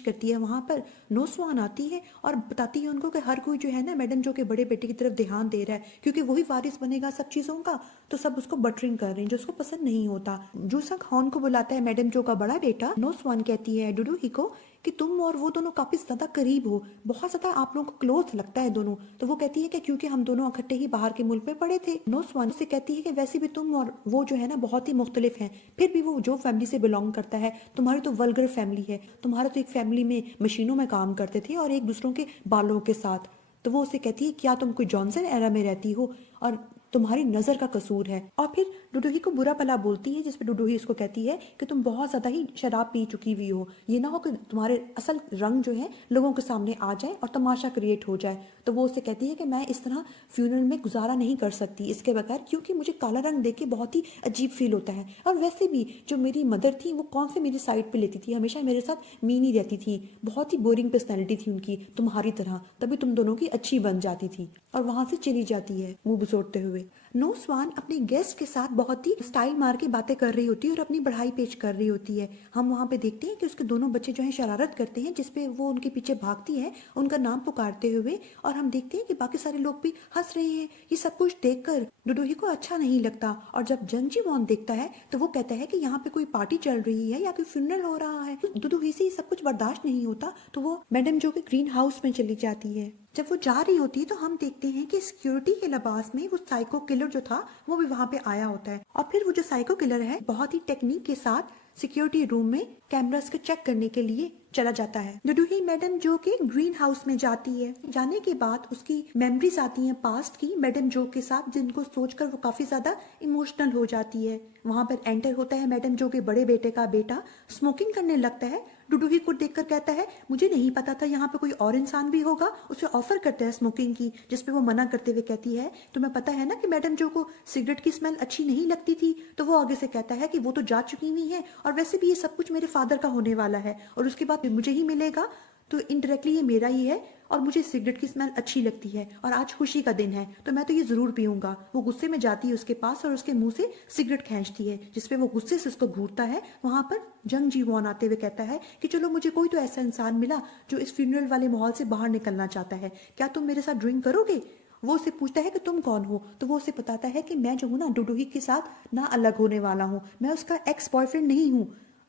करती है। वहां पर नोस्वान आती है और बताती है उनको कि हर कोई जो है ना मैडम जो के बड़े बेटे की तरफ ध्यान दे रहा है क्योंकि वही वारिस बनेगा सब चीजों का, तो सब उसको बटरिंग कर रहे हैं जो उसको पसंद नहीं होता। जूसक हॉर्न को बुलाता है मैडम जो का बड़ा बेटा। नोस्वान कहती है डुडुही को कि तुम और वो दोनों काफी ज्यादा करीब हो, बहुत ज्यादा आप लोगों को क्लोज लगता है दोनों। तो वो कहती है कि क्योंकि हम दोनों इकट्ठे ही बाहर के मुल्क में पड़े थे। नोस्वान से कहती है कि वैसे भी तुम और वो जो है ना बहुत ही मुख्तलिफ हैं, फिर भी वो जो फैमिली से बिलोंग करता है, तुम्हारी तो वल्गर फैमिली है, तुम्हारा तो एक फैमिली में मशीनों में काम करते थे और एक दूसरों के बालों के साथ। तो वो उसे कहती है क्या तुम कोई जॉनसन एरा में रहती हो और तुम्हारी नजर का कसूर है। और फिर डुडुही को बुरा भला बोलती है, जिसपे डुडुही उसको कहती है कि तुम बहुत ज्यादा ही शराब पी चुकी हुई हो, ये ना हो कि तुम्हारे असल रंग जो है लोगों के सामने आ जाए और तमाशा क्रिएट हो जाए। तो वो उससे कहती है कि मैं इस तरह फ्यूनरल में गुजारा नहीं कर सकती इसके बगैर, क्योंकि मुझे काला रंग देख के बहुत ही अजीब फील होता है। और वैसे भी जो मेरी मदर थी वो कौन से मेरी साइड पे लेती थी, हमेशा मेरे साथ मीनी रहती थी, बहुत ही बोरिंग पर्सनैलिटी थी उनकी तुम्हारी तरह, तभी तुम दोनों की अच्छी बन जाती थी। और वहां से चली जाती है मुंह बसोड़ते हुए। नोस्वान अपने गेस्ट के साथ बहुत ही स्टाइल मार के बातें कर रही होती है और अपनी बढ़ाई पेश कर रही होती है। हम वहां पे देखते हैं कि उसके दोनों बच्चे जो हैं शरारत करते हैं, जिसपे वो उनके पीछे भागती है उनका नाम पुकारते हुए, और हम देखते हैं कि बाकी सारे लोग भी हंस रहे हैं। ये सब कुछ देखकर डुडुही को अच्छा नहीं लगता, और जब जंगजी वॉन देखता है तो वो कहता है कि यहाँ पे कोई पार्टी चल रही है या कोई फ्यूनरल हो रहा है। डुडुही से ये सब कुछ बर्दाश्त नहीं होता, तो वो मैडम जो के ग्रीन हाउस में चली जाती है। जब वो जा रही होती है तो हम देखते हैं कि सिक्योरिटी के लिबास में वो साइको किलर जो था वो भी वहां पे आया होता है। और फिर वो जो साइको किलर है बहुत ही टेक्निक के साथ सिक्योरिटी रूम में कैमरास को चेक करने के लिए चला जाता है। डुडुही मैडम जो के ग्रीन हाउस में जाती है। जाने के बाद उसकी मेमोरीज आती हैं पास्ट की मैडम जो के साथ, जिनको सोचकर वो काफी ज्यादा इमोशनल हो जाती है। वहां पर एंटर होता है मैडम जो के बड़े बेटे का बेटा, स्मोकिंग करने लगता है। डुडुही को देखकर कहता है मुझे नहीं पता था यहाँ पे कोई और इंसान भी होगा। उसे ऑफर करता है स्मोकिंग की, जिसपे वो मना करते हुए कहती है तुम्हें पता है ना कि मैडम जो को सिगरेट की स्मेल अच्छी नहीं लगती थी। तो वो आगे से कहता है कि वो तो जा चुकी हुई है और वैसे भी ये सब कुछ मेरे फादर का होने वाला है और उसके बाद मुझे ही मिलेगा, तो इनडायरेक्टली ये मेरा ही है और मुझे सिगरेट की स्मेल अच्छी लगती है और आज खुशी का दिन है तो मैं तो ये जरूर पीऊंगा। वो गुस्से में जाती है उसके पास और उसके मुंह से सिगरेट खींचती है, जिसपे वो गुस्से से उसको घूरता है। वहां पर जंग जी वॉन आते हुए कहता है कि चलो मुझे कोई तो ऐसा इंसान मिला जो इस फ्यूनरल वाले माहौल से बाहर निकलना चाहता है, क्या तुम मेरे साथ ड्रिंक करोगे। वो उसे पूछता है कि तुम कौन हो, तो वो उसे बताता है कि मैं जो हूँ ना डुडुही के साथ ना अलग होने वाला हूँ, मैं उसका एक्स बॉयफ्रेंड नहीं हूँ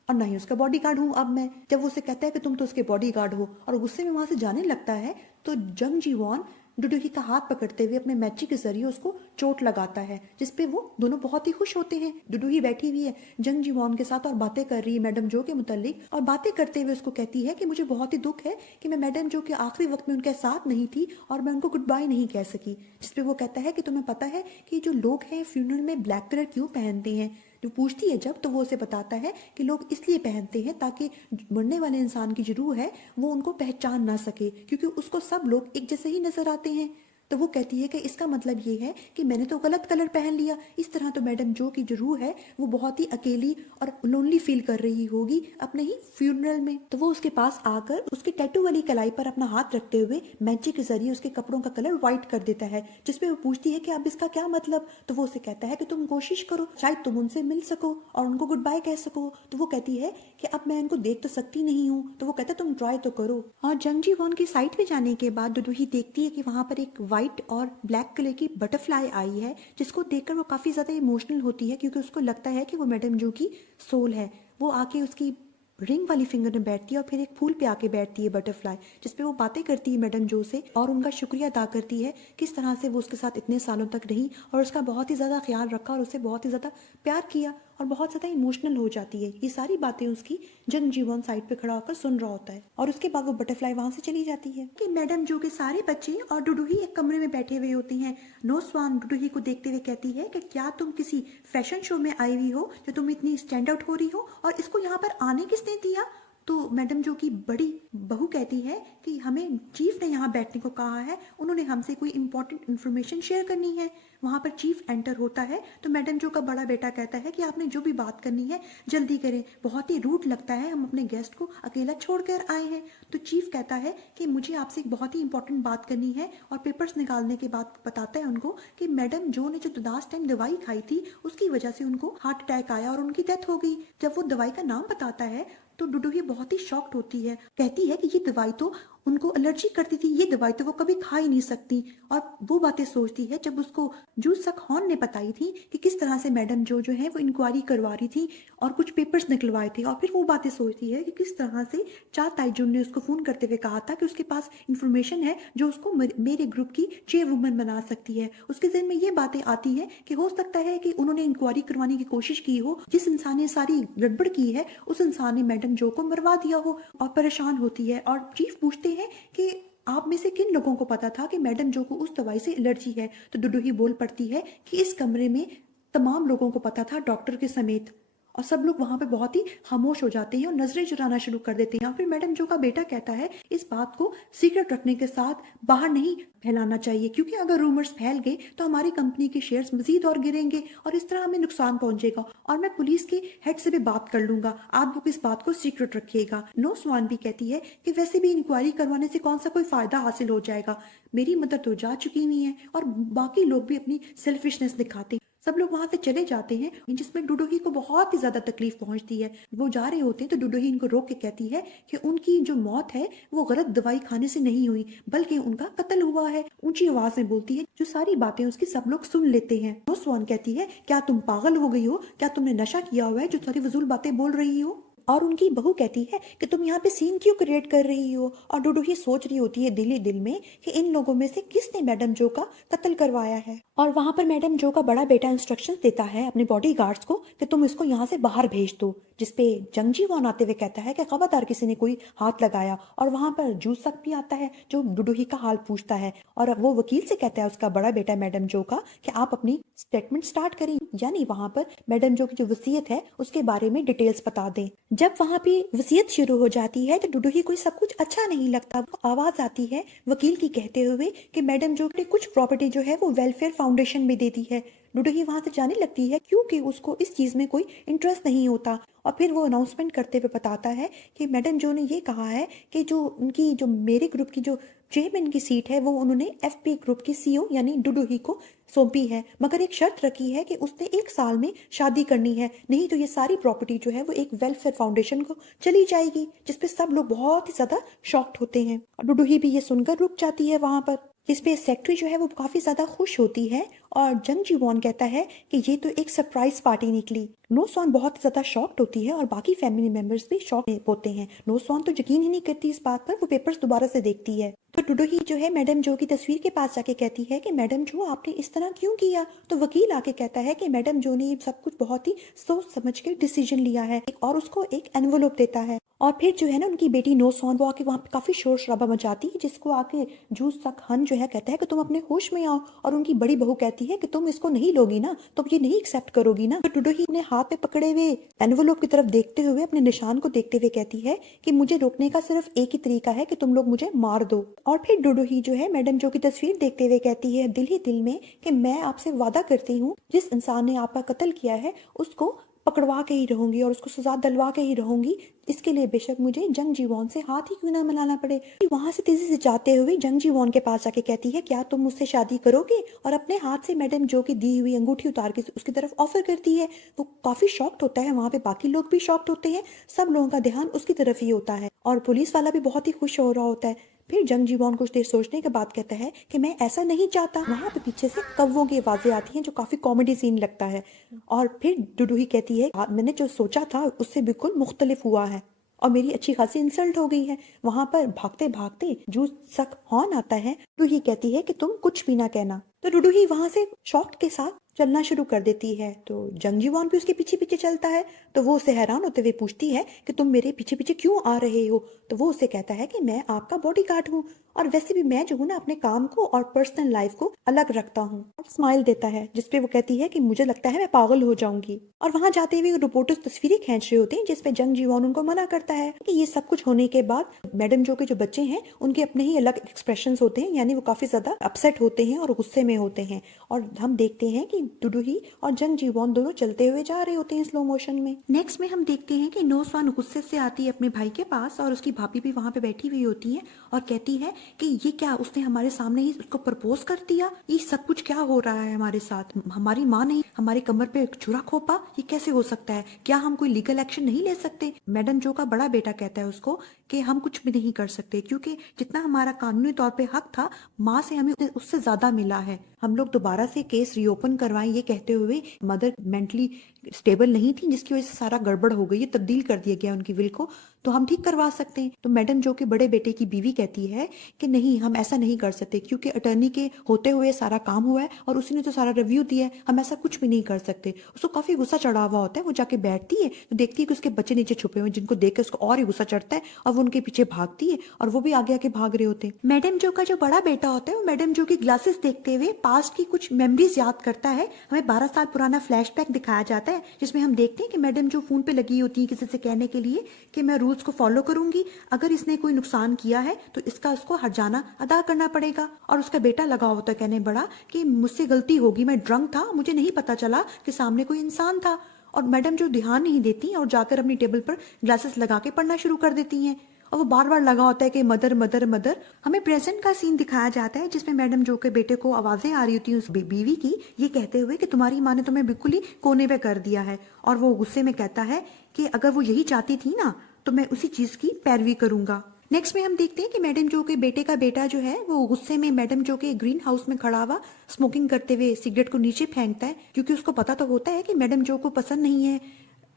और ना ही उसका बॉडीगार्ड हूँ अब मैं। जब वो उसे कहता है कि तुम तो उसके बॉडीगार्ड हो और गुस्से में वहां से जाने लगता है, तो जंग जी वॉन डुडुही का हाथ पकड़ते हुए अपने मैजिक के जरिए उसको चोट लगाता है, जिसपे वो दोनों बहुत ही खुश होते हैं। डुडुही बैठी हुई है जंग जी वॉन के साथ और बातें कर रही है मैडम जो के मुतालिक, और बातें करते हुए उसको कहती है कि मुझे बहुत ही दुख है कि मैं मैडम जो के आखिरी वक्त में उनके साथ नहीं थी और मैं उनको गुड बाय नहीं कह सकी। जिसपे वो कहता है कि तुम्हें पता है कि जो लोग हैं फ्यूनरल में ब्लैक कलर क्यों पहनते हैं। जो पूछती है जब, तो वो उसे बताता है कि लोग इसलिए पहनते हैं ताकि मरने वाले इंसान की जो रूह है वो उनको पहचान ना सके, क्योंकि उसको सब लोग एक जैसे ही नजर आते हैं। तो वो कहती है कि इसका मतलब ये है कि मैंने तो गलत कलर पहन लिया। इस तरह तो मैडम जो की जो रूह है वो बहुत ही अकेली और लोनली फील कर रही होगी अपने ही फ्यूनरल में। तो वो उसके पास आकर उसके टैटू वाली कलाई पर अपना हाथ रखते हुए मैजिक के जरिए उसके कपड़ों का कलर व्हाइट कर देता है, जिसपे वो पूछती है कि अब इसका क्या मतलब। तो वो उसे कहता है कि तुम कोशिश करो, शायद तुम उनसे मिल सको और उनको गुड बाय कह सको। तो वो कहती है कि अब मैं उनको देख तो सकती नहीं हूँ। तो वो कहता है तुम ट्राई तो करो। और जंग जी वॉन की साइट पे जाने के बाद डुडुही देखती है कि वहां पर एक वाइट और ब्लैक कलर की बटरफ्लाई आई है, जिसको देखकर वो काफ़ी ज़्यादा इमोशनल होती है क्योंकि उसको लगता है कि वो मैडम जो की सोल है। वो आके उसकी रिंग वाली फिंगर में बैठती है और फिर एक फूल पे आके बैठती है बटरफ्लाई, जिसपे वो बातें करती है मैडम जो से और उनका शुक्रिया अदा करती है किस तरह से वो उसके साथ इतने सालों तक रही और उसका बहुत ही ज़्यादा ख्याल रखा और उसे बहुत ही ज़्यादा प्यार किया, और बहुत ज़्यादा इमोशनल हो जाती है। ये सारी बातें उसकी जनजीवन साइड पे खड़ा होकर सुन रहा होता है और उसके बाद वो बटरफ्लाई वहां से चली जाती है कि मैडम जो के सारे बच्चे और डुडुही एक कमरे में बैठे हुए होती हैं। नो स्वान डुडुही को देखते हुए कहती है कि क्या तुम किसी फैशन शो में आई हुई हो जो तुम इतनी स्टैंड आउट हो रही हो, और इसको यहाँ पर आने किसने दिया? तो मैडम जो की बड़ी बहू कहती है कि हमें चीफ ने यहाँ बैठने को कहा है, उन्होंने हमसे कोई इंपॉर्टेंट इन्फॉर्मेशन शेयर करनी है। वहां पर चीफ एंटर होता है तो मैडम जो का बड़ा बेटा कहता है कि आपने जो भी बात करनी है जल्दी करें, बहुत ही रूड लगता है, हम अपने गेस्ट को अकेला छोड़कर आए हैं। तो चीफ कहता है कि मुझे आपसे एक बहुत ही इंपॉर्टेंट बात करनी है, और पेपर्स निकालने के बाद बताता है उनको कि मैडम जो ने जो लास्ट टाइम दवाई खाई थी उसकी वजह से उनको हार्ट अटैक आया और उनकी डेथ हो गई। जब वो दवाई का नाम बताता है तो डुडुही बहुत ही शॉक्ड होती है, कहती है कि ये दवाई तो उनको एलर्जी करती थी, ये दवाई तो वो कभी खा ही नहीं सकती। और वो बातें सोचती है जब उसको जू सक हॉन ने बताई थी कि किस तरह से मैडम जो है वो इंक्वायरी करवा रही थी और कुछ पेपर्स निकलवाए थे, और फिर वो बातें सोचती है कि किस तरह से चा ताइजुन ने उसको फोन करते हुए कहा था कि उसके पास इंफॉर्मेशन है जो उसको मेरे ग्रुप की चेयरवुमन बना सकती है। उसके जहन में ये बातें आती है कि हो सकता है कि उन्होंने इंक्वायरी करवाने की कोशिश की हो, जिस इंसान ने सारी गड़बड़ की है उस इंसान ने मैडम जो को मरवा दिया हो, और परेशान होती है। और चीफ पूछते हैं कि आप में से किन लोगों को पता था कि मैडम जो को उस दवाई से एलर्जी है? तो डुडुही बोल पड़ती है कि इस कमरे में तमाम लोगों को पता था, डॉक्टर के समेत। और सब लोग वहां पे बहुत ही खामोश हो जाते हैं और नजरें चुराना शुरू कर देते हैं। और फिर मैडम जो का बेटा कहता है इस बात को सीक्रेट रखने के साथ बाहर नहीं फैलाना चाहिए, क्योंकि अगर रूमर्स फैल गए तो हमारी कंपनी के शेयर्स मजीद और गिरेंगे और इस तरह हमें नुकसान पहुंचेगा, और मैं पुलिस के हेड से भी बात कर लूंगा, आप लोग इस बात को सीक्रेट रखिएगा। नो स्वान भी कहती है कि वैसे भी इंक्वायरी करवाने से कौन सा कोई फायदा हासिल हो जाएगा, मेरी मदर तो जा चुकी हुई है, और बाकी लोग भी अपनी सेल्फिशनेस दिखाते हैं। सब लोग वहां से चले जाते हैं, जिसमें डुडुही को बहुत ही ज्यादा तकलीफ पहुंचती है। वो जा रहे होते हैं तो डुडुही इनको रोक के कहती है कि उनकी जो मौत है वो गलत दवाई खाने से नहीं हुई, बल्कि उनका कत्ल हुआ है। ऊंची आवाज में बोलती है, जो सारी बातें उसकी सब लोग सुन लेते हैं। नो स्वान कहती है, क्या तुम पागल हो गई हो? क्या तुमने नशा किया हुआ है जो सारी फजूल बातें बोल रही हो? और उनकी बहू कहती है कि तुम यहाँ पे सीन क्यों क्रिएट कर रही हो? और डुडुही सोच रही होती है दिल ही दिल में कि इन लोगों में से किसने मैडम जो का कत्ल करवाया है। और वहां पर मैडम जो का बड़ा बेटा इंस्ट्रक्शंस देता है अपने बॉडीगार्ड्स को कि तुम इसको यहाँ से बाहर भेज दो, जिसपे जंगजी वॉन आते हुए कहता है कि खबरदार किसी ने कोई हाथ लगाया। और वहां पर जूसक भी आता है जो डुडुही का हाल पूछता है, और वो वकील से कहता है उसका बड़ा बेटा मैडम जो का कि आप अपनी स्टेटमेंट स्टार्ट करें, यानी वहां पर मैडम जो की जो वसीयत है उसके बारे में डिटेल्स बता दें। जब वहां पे वसीयत शुरू हो जाती है तो डुडुही को सब कुछ अच्छा नहीं लगता। आवाज आती है वकील की कहते हुए कि मैडम जो ने कुछ प्रॉपर्टी जो है वो वेलफेयर फाउंडेशन में दे दी है। डुडुही वहां से जाने लगती है क्योंकि उसको इस चीज में कोई इंटरेस्ट नहीं होता। और फिर वो अनाउंसमेंट करते हुए बताता है कि मैडम जो ने ये कहा है कि जो उनकी जो मेरे ग्रुप की जो चेयरमैन की सीट है वो उन्होंने एफपी ग्रुप की सीईओ यानी डुडुही को सौंपी है, मगर एक शर्त रखी है कि उसने 1 साल में शादी करनी है, नहीं तो ये सारी प्रॉपर्टी जो है वो एक वेलफेयर फाउंडेशन को चली जाएगी। जिसपे सब लोग बहुत ही ज्यादा शॉक्ड होते हैं। डुडुही भी ये सुनकर रुक जाती है वहां पर। जिसपे सेक्रेटरी जो है वो काफी ज्यादा खुश होती है, और जंग जी वॉन कहता है कि ये तो एक सरप्राइज पार्टी निकली। नो स्वान बहुत ज्यादा शॉक्ड होती है और बाकी फैमिली मेंबर्स भी शॉक होते हैं। नो स्वान तो यकीन ही नहीं करती इस बात पर, वो पेपर्स दोबारा से देखती है तो डुडुही जो है मैडम जो की तस्वीर के पास जाके कहती है कि मैडम जो आपने इस तरह क्यों किया? तो वकील आके कहता है कि मैडम जो ने ये सब कुछ बहुत ही सोच समझ के डिसीजन लिया है, और उसको एक एनवलप देता है। और फिर जो है ना उनकी बेटी नो सॉन वो आके वहाँ पे काफी शोर शराबा मचाती है, जिसको आके जू सक हन जो है कहता है कि तुम अपने होश में आओ। और उनकी बड़ी बहू कहती है कि तुम इसको नहीं लोगी ना, तुम ये नहीं एक्सेप्ट करोगी ना। तो डुडुही अपने हाथ पे पकड़े हुए एनवलप की तरफ देखते हुए अपने निशान को देखते हुए कहती है कि मुझे रोकने का सिर्फ एक ही तरीका है कि तुम लोग मुझे मार दो। और फिर डुडुही जो है मैडम जो की तस्वीर देखते हुए कहती है दिल ही दिल में कि मैं आपसे वादा करती हूँ जिस इंसान ने आपका कत्ल किया है उसको पकड़वा के ही रहूंगी और उसको सजा दिलवा के ही रहूंगी, इसके लिए बेशक मुझे जंग जीवॉन से हाथ ही क्यों ना मिलाना पड़े। वहां से तेजी से जाते हुए जंग जीवॉन के पास जाके कहती है क्या तुम मुझसे शादी करोगे? और अपने हाथ से मैडम जो की दी हुई अंगूठी उतार के उसकी तरफ ऑफर करती है। वो काफी शॉक्ड होता है, वहां पे बाकी लोग भी शॉक्ड होते हैं, सब लोगों का ध्यान उसकी तरफ ही होता है और पुलिस वाला भी बहुत ही खुश हो रहा होता है। फिर जंग जीवॉन कुछ देर सोचने के बाद कहता है कि मैं ऐसा नहीं चाहता। वहां पे पीछे से कौवों की आवाजें आती हैं जो काफी कॉमेडी सीन लगता है। और फिर डुडुही कहती है मैंने जो सोचा था उससे बिल्कुल मुख्तलिफ हुआ है और मेरी अच्छी खासी इंसल्ट हो गई है। वहां पर भागते भागते जू सक हॉर्न आता है। डुडुही कहती है कि तुम कुछ भी ना कहना। तो डुडुही वहां से शॉक के साथ चलना शुरू कर देती है। तो जंग जीवॉन भी उसके पीछे पीछे चलता है। तो वो उसे हैरान होते हुए पूछती है कि तुम मेरे पीछे पीछे क्यों आ रहे हो। तो वो उसे कहता है कि मैं आपका बॉडीगार्ड हूँ और वैसे भी मैं जो हूँ ना अपने काम को और पर्सनल लाइफ को अलग रखता हूँ। और स्माइल देता है जिसपे वो कहती है कि मुझे लगता है मैं पागल हो जाऊंगी। और वहां जाते हुए रिपोर्टर्स तस्वीरें खींच रहे होते हैं जिसपे जंग जीवॉन उनको मना करता है कि ये सब कुछ होने के बाद मैडम जो के जो बच्चे हैं उनके अपने ही अलग एक्सप्रेशन होते हैं, यानी वो काफी ज्यादा अपसेट होते हैं और गुस्से में होते हैं। और हम देखते हैं कि डुडुही और जंग जीवॉन दोनों चलते हुए जा रहे होते हैं स्लो मोशन में। नेक्स्ट में हम देखते हैं कि नो स्वान गुस्से से आती है अपने भाई के पास और उसकी भाभी भी वहां पे बैठी हुई होती है और कहती है कि ये क्या, उसने हमारे सामने ही उसको प्रपोज कर दिया, ये सब कुछ क्या हो रहा है हमारे साथ, हमारी माँ ने हमारे कमर पे छुरा खोपा, ये कैसे हो सकता है, क्या हम कोई लीगल एक्शन नहीं ले सकते। मैडम जो का बड़ा बेटा कहता है उसको कि हम कुछ भी नहीं कर सकते क्योंकि जितना हमारा कानूनी तौर पे हक था माँ से हमें उससे ज्यादा मिला है। हम लोग दोबारा से केस रीओपन करवाएं, ये कहते हुए मदर मेंटली स्टेबल नहीं थी जिसकी वजह से सारा गड़बड़ हो गई, ये तब्दील कर दिया गया उनकी विल को, तो हम ठीक करवा सकते हैं। तो मैडम जो कि बड़े बेटे की बीवी कहती है कि नहीं, हम ऐसा नहीं कर सकते क्योंकि अटर्नी के होते हुए सारा काम हुआ है और उसी ने तो सारा रिव्यू दिया है, हम ऐसा कुछ भी नहीं कर सकते। उसको काफी गुस्सा चढ़ा हुआ होता है। वो जाके बैठती है तो देखती है कि उसके बच्चे नीचे छुपे हुए, जिनको देख के उसको और ही गुस्सा चढ़ता है और वो उनके पीछे भागती है और वो भी आगे आगे भाग रहे होते हैं। मैडम जो का जो बड़ा बेटा होता है वो मैडम जो की ग्लासेस देखते हुए पास्ट की कुछ मेमोरीज याद करता है। हमें 12 साल पुराना फ्लैशबैक दिखाया जाता है जिसमें हम देखते हैं कि मैडम जो फोन पे लगी होती है किसी से कहने के लिए कि मैं रूल्स को फॉलो करूंगी, अगर इसने कोई नुकसान किया है तो इसका उसको हर्जाना अदा करना पड़ेगा। और उसका बेटा लगा होता है कहने बड़ा कि मुझसे गलती होगी, मैं ड्रंक था, मुझे नहीं पता चला कि सामने कोई इंसान था। और मैडम जो ध्यान नहीं देती और जाकर अपनी टेबल पर ग्लासेस लगा के पढ़ना शुरू कर देती हैं और वो बार बार लगा होता है कि मदर मदर मदर। हमें प्रेजेंट का सीन दिखाया जाता है जिसमें मैडम जो के बेटे को आवाजें आ रही होती है उस बीवी की, ये कहते हुए कि तुम्हारी माँ ने तुम्हें बिल्कुल ही कोने पे कर दिया है। और वो गुस्से में कहता है कि अगर वो यही चाहती थी ना तो मैं उसी चीज की पैरवी करूंगा। नेक्स्ट में हम देखते हैं कि मैडम जो के बेटे का बेटा जो है वो गुस्से में मैडम जो के ग्रीन हाउस में खड़ा हुआ स्मोकिंग करते हुए सिगरेट को नीचे फेंकता है क्योंकि उसको पता तो होता है कि मैडम जो को पसंद नहीं है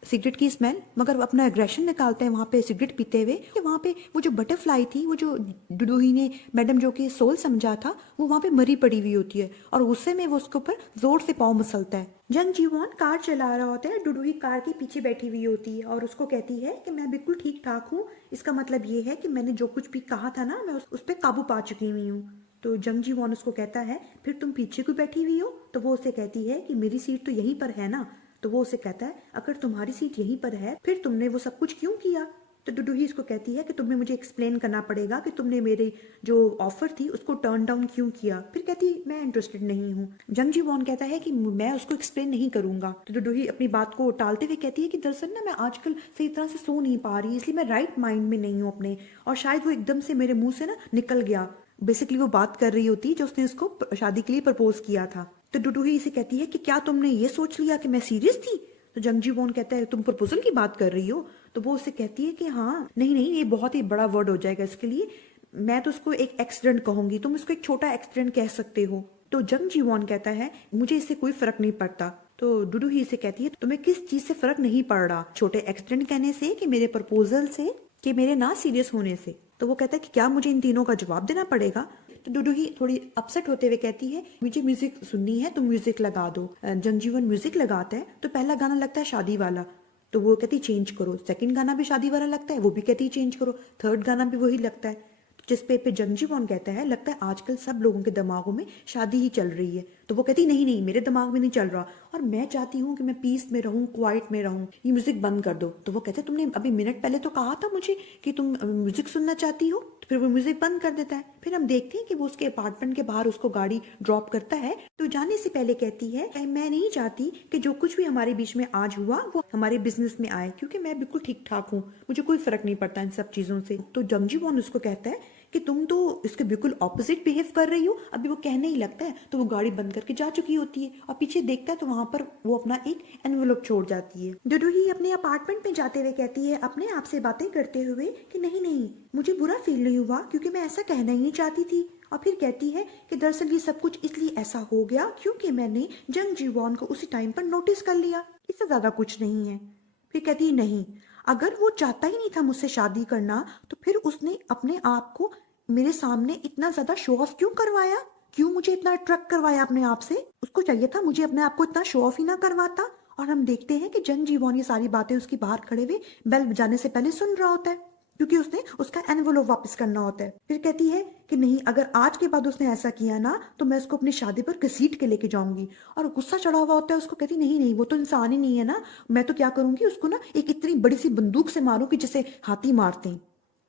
सिगरेट की स्मेल, मगर वो अपना एग्रेशन निकालते हैं वहां पे सिगरेट पीते हुए। वहां पे वो जो बटरफ्लाई थी, वो जो डुडुही ने मैडम जो की सोल समझा था, वो वहां पे मरी पड़ी हुई होती है और गुस्से में वो उसके ऊपर जोर से पाँव मसलता है। जंग जीवॉन कार चला रहा होता है, डुडुही कार के पीछे बैठी हुई होती है और उसको कहती है कि मैं बिल्कुल ठीक ठाक हूँ, इसका मतलब ये है कि मैंने जो कुछ भी कहा था ना मैं उस पर काबू पा चुकी हुई हूँ। तो जंग जीवॉन उसको कहता है फिर तुम पीछे क्यों बैठी हुई हो। तो वो उसे कहती है कि मेरी सीट तो यहीं पर है ना। तो वो उसे कहता है अगर तुम्हारी सीट यहीं पर है फिर तुमने वो सब कुछ क्यों किया। तो डुडुही इसको कहती है कि तुम्हें मुझे एक्सप्लेन करना पड़ेगा कि तुमने मेरी जो ऑफर थी उसको टर्न डाउन क्यों किया। फिर कहती मैं इंटरेस्टेड नहीं हूँ। जंग जीवॉन कहता है कि मैं उसको एक्सप्लेन नहीं करूंगा। तो डुडुही अपनी बात को टालते हुए कहती है कि दरअसल ना मैं आजकल सही तरह से सो नहीं पा रही, इसलिए मैं राइट माइंड में नहीं हूँ अपने, और शायद वो एकदम से मेरे मुंह से ना निकल गया। बेसिकली वो बात कर रही होती जो उसने उसको शादी के लिए प्रपोज किया था। तो डुडुही इसे कहती है कि क्या तुमने ये सोच लिया कि मैं सीरियस थी। तो जंग जीवॉन कहता है तुम प्रपोजल की बात कर रही हो। तो वो उससे कहती है कि हाँ नहीं नहीं, ये बहुत ही बड़ा वर्ड हो जाएगा इसके लिए, मैं तो उसको एक एक्सीडेंट कहूंगी, तुम इसको एक छोटा एक्सीडेंट कह सकते हो। तो जंग जीवॉन कहता है मुझे इससे कोई फर्क नहीं पड़ता। तो डुडुही इसे कहती है तुम्हें किस चीज से फर्क नहीं पड़ रहा, छोटे एक्सीडेंट कहने से कि मेरे प्रपोजल से कि मेरे ना सीरियस होने से। तो वो कहता है कि क्या मुझे इन तीनों का जवाब देना पड़ेगा। तो डुडुही थोड़ी अपसेट होते हुए कहती है मुझे म्यूजिक सुननी है, तुम म्यूजिक लगा दो। जंग जीवन म्यूजिक लगाता है तो पहला गाना लगता है शादी वाला, तो वो कहती चेंज करो। सेकंड गाना भी शादी वाला लगता है, वो भी कहती चेंज करो। थर्ड गाना भी वही लगता है, जिस पे जंग जीवन कहता है लगता है आजकल सब लोगों के दिमागों में शादी ही चल रही है। तो वो कहती नहीं नहीं, मेरे दिमाग में नहीं चल रहा और मैं चाहती हूँ कि मैं पीस में रहूं, क्वाइट में रहूं, ये म्यूजिक बंद कर दो। तो वो कहते तुमने अभी मिनट पहले तो कहा था मुझे कि तुम म्यूजिक सुनना चाहती हो। तो फिर वो म्यूजिक बंद कर देता है। फिर हम देखते हैं कि वो उसके अपार्टमेंट के बाहर उसको गाड़ी ड्रॉप करता है। तो जाने से पहले कहती है मैं नहीं चाहती कि जो कुछ भी हमारे बीच में आज हुआ वो हमारे बिजनेस में आए, क्योंकि मैं बिल्कुल ठीक ठाक हूँ, मुझे कोई फर्क नहीं पड़ता इन सब चीजों से। तो जंग जीवॉन उसको कहता है कि तुम तो इसके बिल्कुल ऑपोजिट बिहेव कर रही हो। अभी वो कहने ही लगता है तो वो गाड़ी बंद करके जा चुकी होती है और पीछे देखता है तो वहां पर वो अपना एक एनवेलप छोड़ जाती है। डुडुही अपने अपार्टमेंट में जाते हुए कहती है अपने आप से बातें करते हुए कि नहीं नहीं, मुझे बुरा फील नहीं हुआ क्योंकि मैं ऐसा कहना ही नहीं चाहती थी। और फिर कहती है कि दरअसल ये सब कुछ इसलिए ऐसा हो गया क्योंकि मैंने जंग जी वॉन को उसी टाइम पर नोटिस कर लिया, इससे ज्यादा कुछ नहीं है। फिर कहती है नहीं, अगर वो चाहता ही नहीं था मुझसे शादी करना तो फिर उसने अपने आप को मेरे सामने इतना ज्यादा शो ऑफ क्यों करवाया, क्यों मुझे इतना अट्रैक्ट करवाया अपने आप से। उसको चाहिए था मुझे अपने आप को इतना शो ऑफ ही ना करवाता। और हम देखते हैं कि जंग जीवॉन ये सारी बातें उसकी बाहर खड़े हुए बेल बजाने से पहले सुन रहा होता है क्योंकि उसने उसका एनवेलप वापस करना होता है। फिर कहती है कि नहीं, अगर आज के बाद उसने ऐसा किया ना तो मैं उसको अपनी शादी पर घसीट के लेके जाऊंगी। और गुस्सा चढ़ा हुआ होता है उसको। कहती नहीं नहीं, वो तो इंसान ही नहीं है ना, मैं तो क्या करूंगी, उसको ना एक इतनी बड़ी सी बंदूक से मारूं कि जिसे हाथी मारते हैं।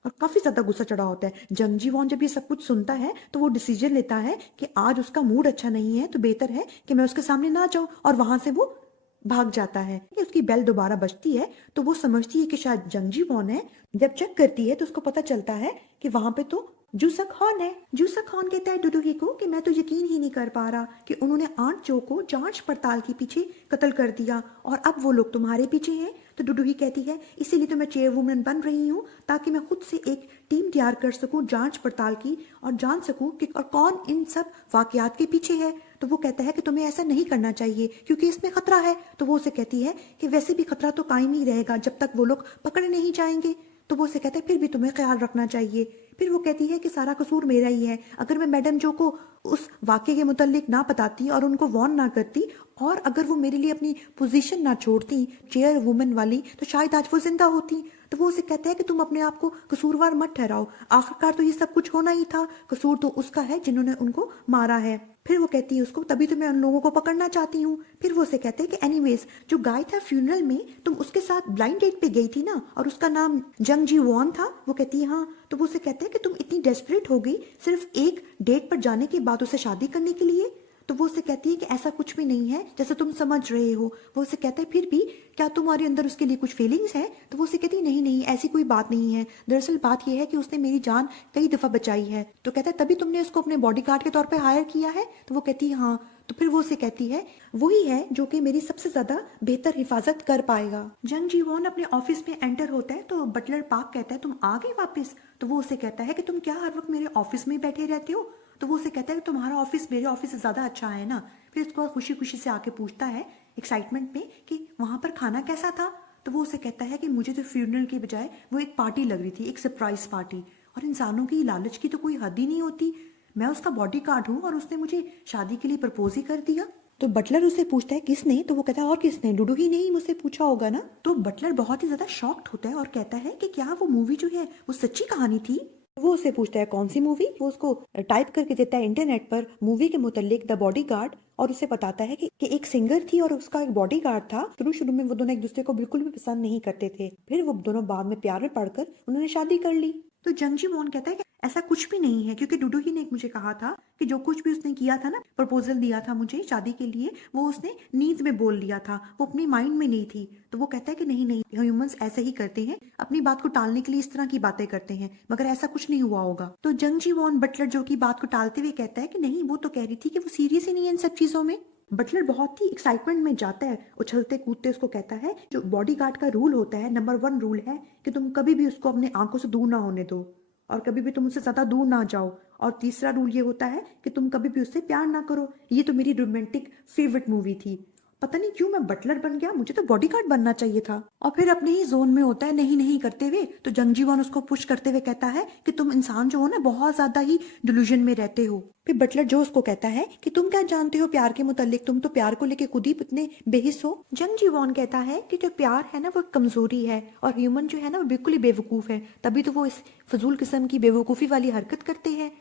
और काफी ज्यादा गुस्सा चढ़ा होता है। जंगजी वॉन जब ये सब कुछ सुनता है तो वो डिसीजन लेता है कि आज उसका मूड अच्छा नहीं है तो बेहतर है कि मैं उसके सामने ना जाऊं, और वहां से वो भाग जाता है। उसकी बेल दोबारा बजती है तो वो समझती है कि शायद जंगजी वॉन है। जब चेक करती है तो उसको पता चलता है कि वहां पे तो जूसक हॉन है। जूसक हॉन कहता है डुडुही को कि मैं तो यकीन ही नहीं कर पा रहा कि उन्होंने आंट जो को जांच पड़ताल के पीछे कत्ल कर दिया और अब वो लोग तुम्हारे पीछे हैं। तो डुडुही कहती है इसीलिए तो मैं चेयरवुमन बन रही हूँ ताकि मैं खुद से एक टीम तैयार कर सकूं जांच पड़ताल की और जान सकूं कि और कौन इन सब वाकयात के पीछे है। तो वो कहता है कि तुम्हें ऐसा नहीं करना चाहिए क्योंकि इसमें खतरा है। तो वो उसे कहती है कि वैसे भी खतरा तो कायम ही रहेगा जब तक वो लोग पकड़े नहीं जाएंगे। तो वो उसे कहता है फिर भी तुम्हें ख्याल रखना चाहिए। फिर वो कहती है कि सारा कसूर मेरा ही है, अगर मैं मैडम जो को उस वाक्य के मुतालिक ना बताती और उनको वार्न ना करती और अगर वो मेरे लिए अपनी पोजीशन ना छोड़ती चेयर वुमन वाली तो शायद आज वो जिंदा होती। तो वो उसे कहता है कि तुम अपने आप को कसूरवार मत ठहराओ, आखिरकार तो ये सब कुछ होना ही था, कसूर तो उसका है जिन्होंने उनको मारा है। फिर वो कहती है उसको तभी तो मैं उन लोगों को पकड़ना चाहती हूँ। फिर वो उसे कहते हैं कि एनीवेज जो गाय था फ्यूनरल में तुम उसके साथ ब्लाइंड डेट पे गई थी ना और उसका नाम जंग जी वॉन था। वो कहती है हाँ। तो वो उसे कहते हैं कि तुम इतनी डेस्परेट हो गई सिर्फ एक डेट पर जाने के बाद उसे शादी करने के लिए। तो वो उसे कहती है कि ऐसा कुछ भी नहीं है जैसे तुम समझ रहे हो। वो उसे कहता है फिर भी क्या तुम्हारे अंदर उसके लिए कुछ फीलिंग्स है। तो वो उसे कहती है नहीं नहीं, ऐसी कोई बात नहीं है, दरअसल बात यह है कि उसने मेरी जान कई दफा बचाई है। तो कहता है तभी तुमने उसको अपने बॉडीगार्ड के तौर पर हायर किया है। तो वो कहती है हाँ। तो फिर वो उसे कहती है वही है जो कि मेरी सबसे ज्यादा बेहतर हिफाजत कर पाएगा। जंग जी वॉन अपने ऑफिस में एंटर होता है तो बटलर पार्क कहता है तुम आ गए वापस। तो वो उसे कहता है कि तुम क्या हर वक्त मेरे ऑफिस में बैठे रहते हो। तो वो उसे कहता है कि तुम्हारा ऑफिस मेरे ऑफिस से ज्यादा अच्छा है ना। फिर उसको खुशी खुशी से आके पूछता है एक्साइटमेंट में कि वहां पर खाना कैसा था। तो वो उसे कहता है कि मुझे तो फ्यूनरल के बजाय वो एक पार्टी लग रही थी, एक सरप्राइज पार्टी, और इंसानों की लालच की तो कोई हद ही नहीं होती। मैं उसका बॉडीगार्ड हूँ और उसने मुझे शादी के लिए प्रपोज ही कर दिया। तो बटलर उससे पूछता है किसने। तो वो कहता है और किसने, डुडुही ने ही मुझसे पूछा होगा ना। तो बटलर बहुत ही ज्यादा शॉक्ड होता है और कहता है कि क्या वो मूवी जो है वो सच्ची कहानी थी। वो उससे पूछता है कौन सी मूवी। वो उसको टाइप करके देता है इंटरनेट पर मूवी के मुतालिक द बॉडीगार्ड, और उसे बताता है कि एक सिंगर थी और उसका एक बॉडीगार्ड था। शुरू में वो दोनों एक दूसरे को बिल्कुल भी पसंद नहीं करते थे, फिर वो दोनों बाद में प्यार में पड़कर उन्होंने शादी कर ली। तो जंगजी वॉन कहता है कि ऐसा कुछ भी नहीं है क्योंकि डुडुही ने मुझे कहा था कि जो कुछ भी उसने किया था ना, प्रपोजल दिया था मुझे शादी के लिए, वो उसने नींद में बोल लिया था, वो अपनी माइंड में नहीं थी। तो वो कहता है कि नहीं नहीं, ह्यूमंस ऐसे ही करते हैं, अपनी बात को टालने के लिए इस तरह की बातें करते हैं, मगर ऐसा कुछ नहीं हुआ होगा। तो जंगजी वॉन बटलर जो की बात को टालते हुए कहता है कि नहीं, वो तो कह रही थी कि वो सीरियस ही नहीं है इन सब चीजों में। बटलर बहुत ही एक्साइटमेंट में जाता है, उछलते कूदते उसको कहता है जो बॉडीगार्ड का रूल होता है, नंबर 1 रूल है कि तुम कभी भी उसको अपने आंखों से दूर ना होने दो और कभी भी तुम उससे ज्यादा दूर ना जाओ। और तीसरा रूल ये होता है कि तुम कभी भी उससे प्यार ना करो। ये तो मेरी रोमांटिक फेवरेट मूवी थी। पता नहीं क्यों मैं बटलर बन गया, मुझे तो बॉडीगार्ड बनना चाहिए था। और फिर अपने ही जोन में होता है नहीं नहीं करते हुए, तो जंगजी वॉन उसको पुश करते हुए कहता है कि तुम इंसान जो हो ना बहुत ज्यादा ही डिल्यूजन में रहते हो। फिर बटलर जो उसको कहता है कि तुम क्या जानते हो प्यार के मुतालिक, तुम तो प्यार को लेके खुद ही इतने बेहिस हो। जंगजी वॉन कहता है कि जो प्यार है ना वो कमजोरी है और ह्यूमन जो है ना वो बिल्कुल ही बेवकूफ है, तभी तो वो इस फजूल किस्म की बेवकूफी वाली हरकत करते हैं।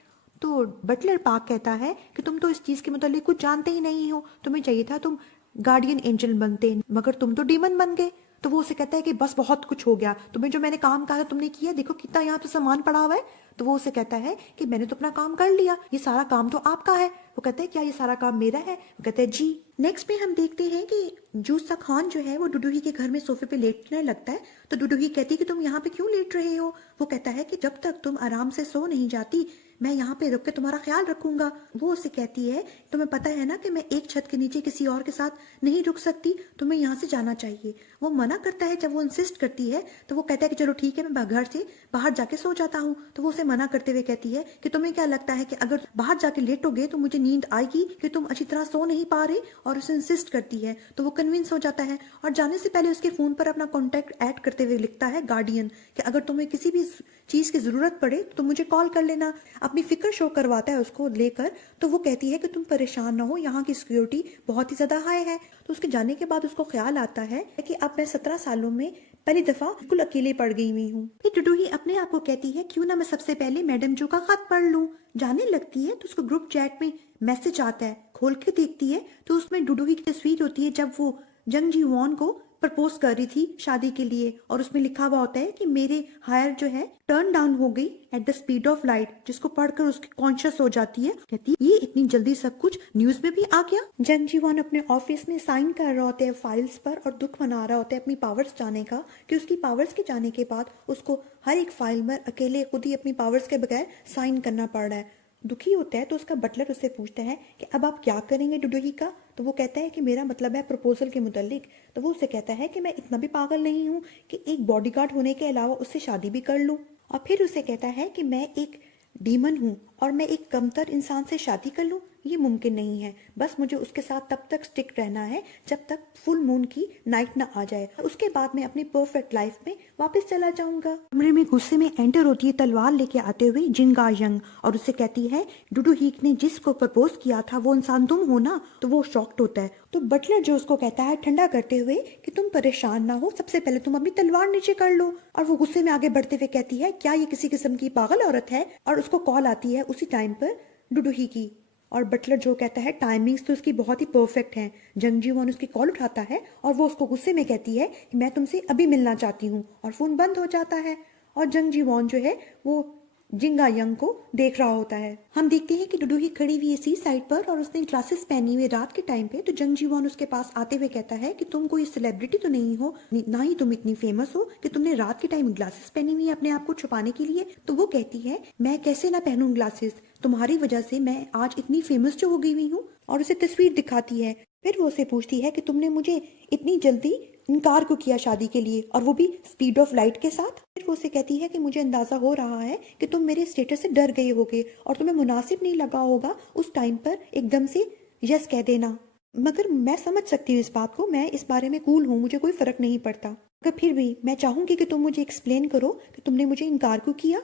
तो बटलर पार्क कहता है कि तुम तो इस चीज के मुतालिक कुछ जानते ही नहीं हो, तुम्हें चाहिए था तुम गार्डियन एंजल बनते, मगर तुम तो डीमन बन गए। तो वो उसे कहता है कि बस बहुत कुछ हो गया, तुम्हें जो मैंने काम कहा था तुमने किया, देखो कितना यहाँ पे सामान पड़ा हुआ है। तो वो उसे कहता है कि मैंने तो अपना काम कर लिया, ये सारा काम तो आपका है। वो कहता है क्या ये सारा काम मेरा है? वो कहता है जी। नेक्स्ट में हम देखते हैं कि जूसा खान जो है वो डुडुही के घर में सोफे पे लेटने लगता है। तो डुडुही कहती है कि तुम यहाँ पे क्यों लेट रहे हो? वो कहता है कि जब तक तुम आराम से सो नहीं जाती मैं यहाँ पे रुक के तुम्हारा ख्याल रखूंगा। वो उसे कहती है तुम्हें पता है ना कि मैं एक छत के नीचे किसी और के साथ नहीं रुक सकती, तुम्हें यहाँ से जाना चाहिए। वो मना करता है। जब वो इंसिस्ट करती है तो वो कहता है कि चलो ठीक है मैं घर से बाहर जाके सो जाता हूँ। तो वो उसे मना करते हुए कहती है कि तुम्हें क्या लगता है कि अगर बाहर जाके लेटोगे तो मुझे नींद आएगी कि तुम अच्छी तरह सो नहीं पा रहे? और उसे इंसिस्ट करती है। तो वो कन्विंस हो जाता है और जाने से पहले उसके फोन पर अपना कॉन्टैक्ट ऐड करते हुए लिखता है गार्डियन कि अगर तुम्हें किसी भी चीज की जरूरत पड़े तो मुझे कॉल कर लेना। अपनी फिक्र शो करवाता है उसको लेकर। तो वो कहती है कि तुम परेशान ना हो, यहाँ की सिक्योरिटी बहुत ही ज्यादा हाई है। तो उसके जाने के बाद उसको ख्याल आता है कि अब मैं 17 सालों में पहली दफा बिल्कुल अकेले पड़ गई हुई हूँ। फिर डुडुही अपने आप को कहती है क्यों ना मैं सबसे पहले मैडम जो का खत पढ़ लूं। जाने लगती है तो उसको ग्रुप चैट में मैसेज आता है। खोल के देखती है तो उसमें डुडुही की तस्वीर होती है जब वो जंग जी वॉन को प्रपोज कर रही थी शादी के लिए। और उसमें लिखा हुआ होता है कि मेरे हायर जो है टर्न डाउन हो गई at the speed of light, जिसको पढ़कर उसकी कॉन्शियस हो जाती है। कहती है ये इतनी जल्दी सब कुछ न्यूज में भी आ गया। जंग जी वॉन अपने ऑफिस में साइन कर रहा होता है फाइल्स पर और दुख मना रहा होता है अपनी पावर्स जाने का कि उसकी पावर्स के जाने के बाद उसको हर एक फाइल में अकेले खुद ही अपनी पावर्स के बगैर साइन करना पड़ रहा है। दुखी होता है तो उसका बटलर उससे पूछता है कि अब आप क्या करेंगे डुडुही का? तो वो कहता है कि मेरा मतलब है प्रपोजल के मुतालिक। तो वो उससे कहता है कि मैं इतना भी पागल नहीं हूँ कि एक बॉडीगार्ड होने के अलावा उससे शादी भी कर लूँ। और फिर उसे कहता है कि मैं एक डीमन हूँ और मैं एक कमतर इंसान से शादी कर लूँ, ये मुमकिन नहीं है। बस मुझे उसके साथ तब तक स्टिक रहना है जब तक फुल मून की नाइट ना आ जाए, उसके बाद मैं अपनी परफेक्ट लाइफ में वापस चला जाऊंगा। कमरे में गुस्से में एंटर होती है तलवार लेके आते हुए जिंगा यंग और उससे कहती है डुडुहीक ने जिसको प्रपोज किया था वो इंसान तुम हो ना? तो वो शॉक्ड होता है। तो बटलर जो उसको कहता है ठंडा करते हुए कि तुम परेशान ना हो, सबसे पहले तुम अपनी तलवार नीचे कर लो। और वो गुस्से में आगे बढ़ते हुए कहती है क्या ये किसी किस्म की पागल औरत है? और उसको कॉल आती है उसी टाइम पर डुडुही की। और बटलर जो कहता है टाइमिंग्स तो उसकी बहुत ही परफेक्ट हैं। जंग जी वॉन उसकी कॉल उठाता है और वो उसको गुस्से में कहती है कि मैं तुमसे अभी मिलना चाहती हूँ और फोन बंद हो जाता है। और जंग जी वॉन जो है वो जिंगा यंग को देख रहा होता है। हम देखते हैं कि डुडुही खड़ी हुई है सी साइड पर और उसने ग्लासेस पहनी हुई रात के टाइम पे। तो जंग जी वॉन उसके पास आते हुए कहता है कि तुम कोई सेलिब्रिटी तो नहीं हो, ना ही तुम इतनी फेमस हो कि तुमने रात के टाइम ग्लासेस पहनी हुई है अपने आप को छुपाने के लिए। तो वो कहती है मैं कैसे ना पहनूं ग्लासेस, तुम्हारी वजह से मैं आज इतनी फेमस जो हो गई हुई हूँ। और उसे तस्वीर दिखाती है। फिर वो उसे पूछती है कि तुमने मुझे इतनी जल्दी इनकार को किया शादी के लिए, और वो भी स्पीड ऑफ लाइट के साथ। फिर वो उसे कहती है कि मुझे अंदाजा हो रहा है कि तुम मेरे स्टेटस से डर गए होगे और तुम्हें मुनासिब नहीं लगा होगा उस टाइम पर एकदम से यस कह देना। मगर मैं समझ सकती हूँ इस बात को, मैं इस बारे में कूल हूँ, मुझे कोई फर्क नहीं पड़ता। मगर फिर भी मैं चाहूंगी कि तुम मुझे एक्सप्लेन करो कि तुमने मुझे इनकार क्यों किया।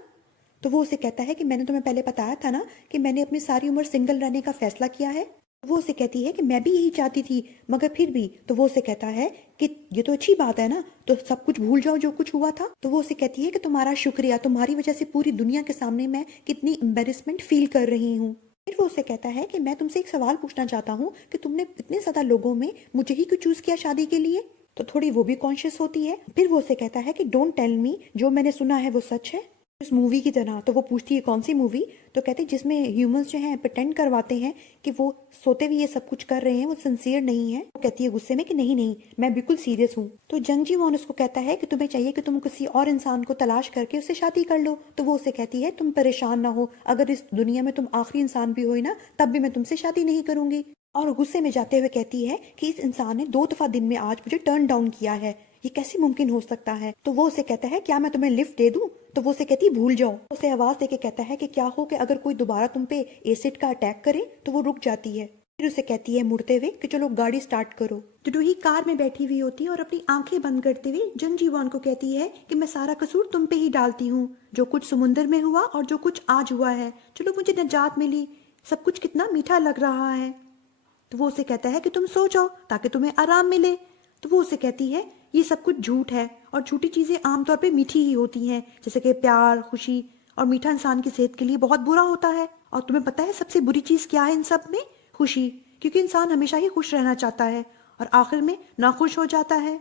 तो वो उसे कहता है कि मैंने तुम्हें पहले बताया था ना कि मैंने अपनी सारी उम्र सिंगल रहने का फैसला किया है। वो उसे कहती है कि मैं भी यही चाहती थी, मगर फिर भी। तो वो उसे कहता है कि ये तो अच्छी बात है ना, तो सब कुछ भूल जाओ जो कुछ हुआ था। तो वो उसे कहती है कि तुम्हारा शुक्रिया, तुम्हारी वजह से पूरी दुनिया के सामने मैं कितनी एम्बेरसमेंट फील कर रही हूँ। फिर वो उसे कहता है कि मैं तुमसे एक सवाल पूछना चाहता हूँ कि तुमने इतने ज्यादा लोगों में मुझे ही क्यों चूज किया शादी के लिए। तो थोड़ी वो भी कॉन्शियस होती है। फिर वो उसे कहता है कि डोंट टेल मी जो मैंने सुना है वो सच है, उस मूवी की तरह। तो वो पूछती है कौन सी मूवी? तो कहते हैं जिसमें ह्यूमंस जो हैं प्रिटेंड करवाते हैं कि वो सोते हुए ये सब कुछ कर रहे हैं, वो सिंसियर नहीं है। वो कहती है गुस्से में कि नहीं नहीं मैं बिल्कुल सीरियस हूँ। तो जंग जी वॉन उसको कहता है कि तुम्हें चाहिए कि तुम किसी और इंसान को तलाश करके उससे शादी कर लो। तो वो उसे कहती है तुम परेशान ना हो, अगर इस दुनिया में तुम आखिरी इंसान भी हो ना तब भी मैं तुमसे शादी नहीं करूंगी। और गुस्से में जाते हुए कहती है कि इस इंसान ने 2 दफा दिन में आज मुझे टर्न डाउन किया है, ये कैसे मुमकिन हो सकता है। तो वो उसे कहता है क्या मैं तुम्हें लिफ्ट दे दूं? तो वो उसे कहती है भूल जाओ। उसे आवाज देके कहता है कि क्या हो कि अगर कोई दोबारा तुम पे एसिड का अटैक करे। तो वो रुक जाती है। फिर उसे कहती है मुड़ते हुए कि चलो गाड़ी स्टार्ट करो। डुडुही कार में बैठी हुई होती है और अपनी आंखें बंद करते हुए जंग जी वॉन को कहती है कि मैं सारा कसूर तुम पे ही डालती हूँ, जो कुछ समुंदर में हुआ और जो कुछ आज हुआ है। चलो मुझे निजात मिली, सब कुछ कितना मीठा लग रहा है। तो वो उसे कहता है कि तुम सो जाओ ताकि तुम्हें आराम मिले। तो वो उसे कहती है ये सब कुछ झूठ है और झूठी चीजें आमतौर पे मीठी ही होती हैं, जैसे कि प्यार, खुशी। और मीठा इंसान की सेहत के लिए बहुत बुरा होता है। और तुम्हें पता है सबसे बुरी चीज क्या है इन सब में? खुशी, क्योंकि इंसान हमेशा ही खुश रहना चाहता है और आखिर में नाखुश हो जाता है।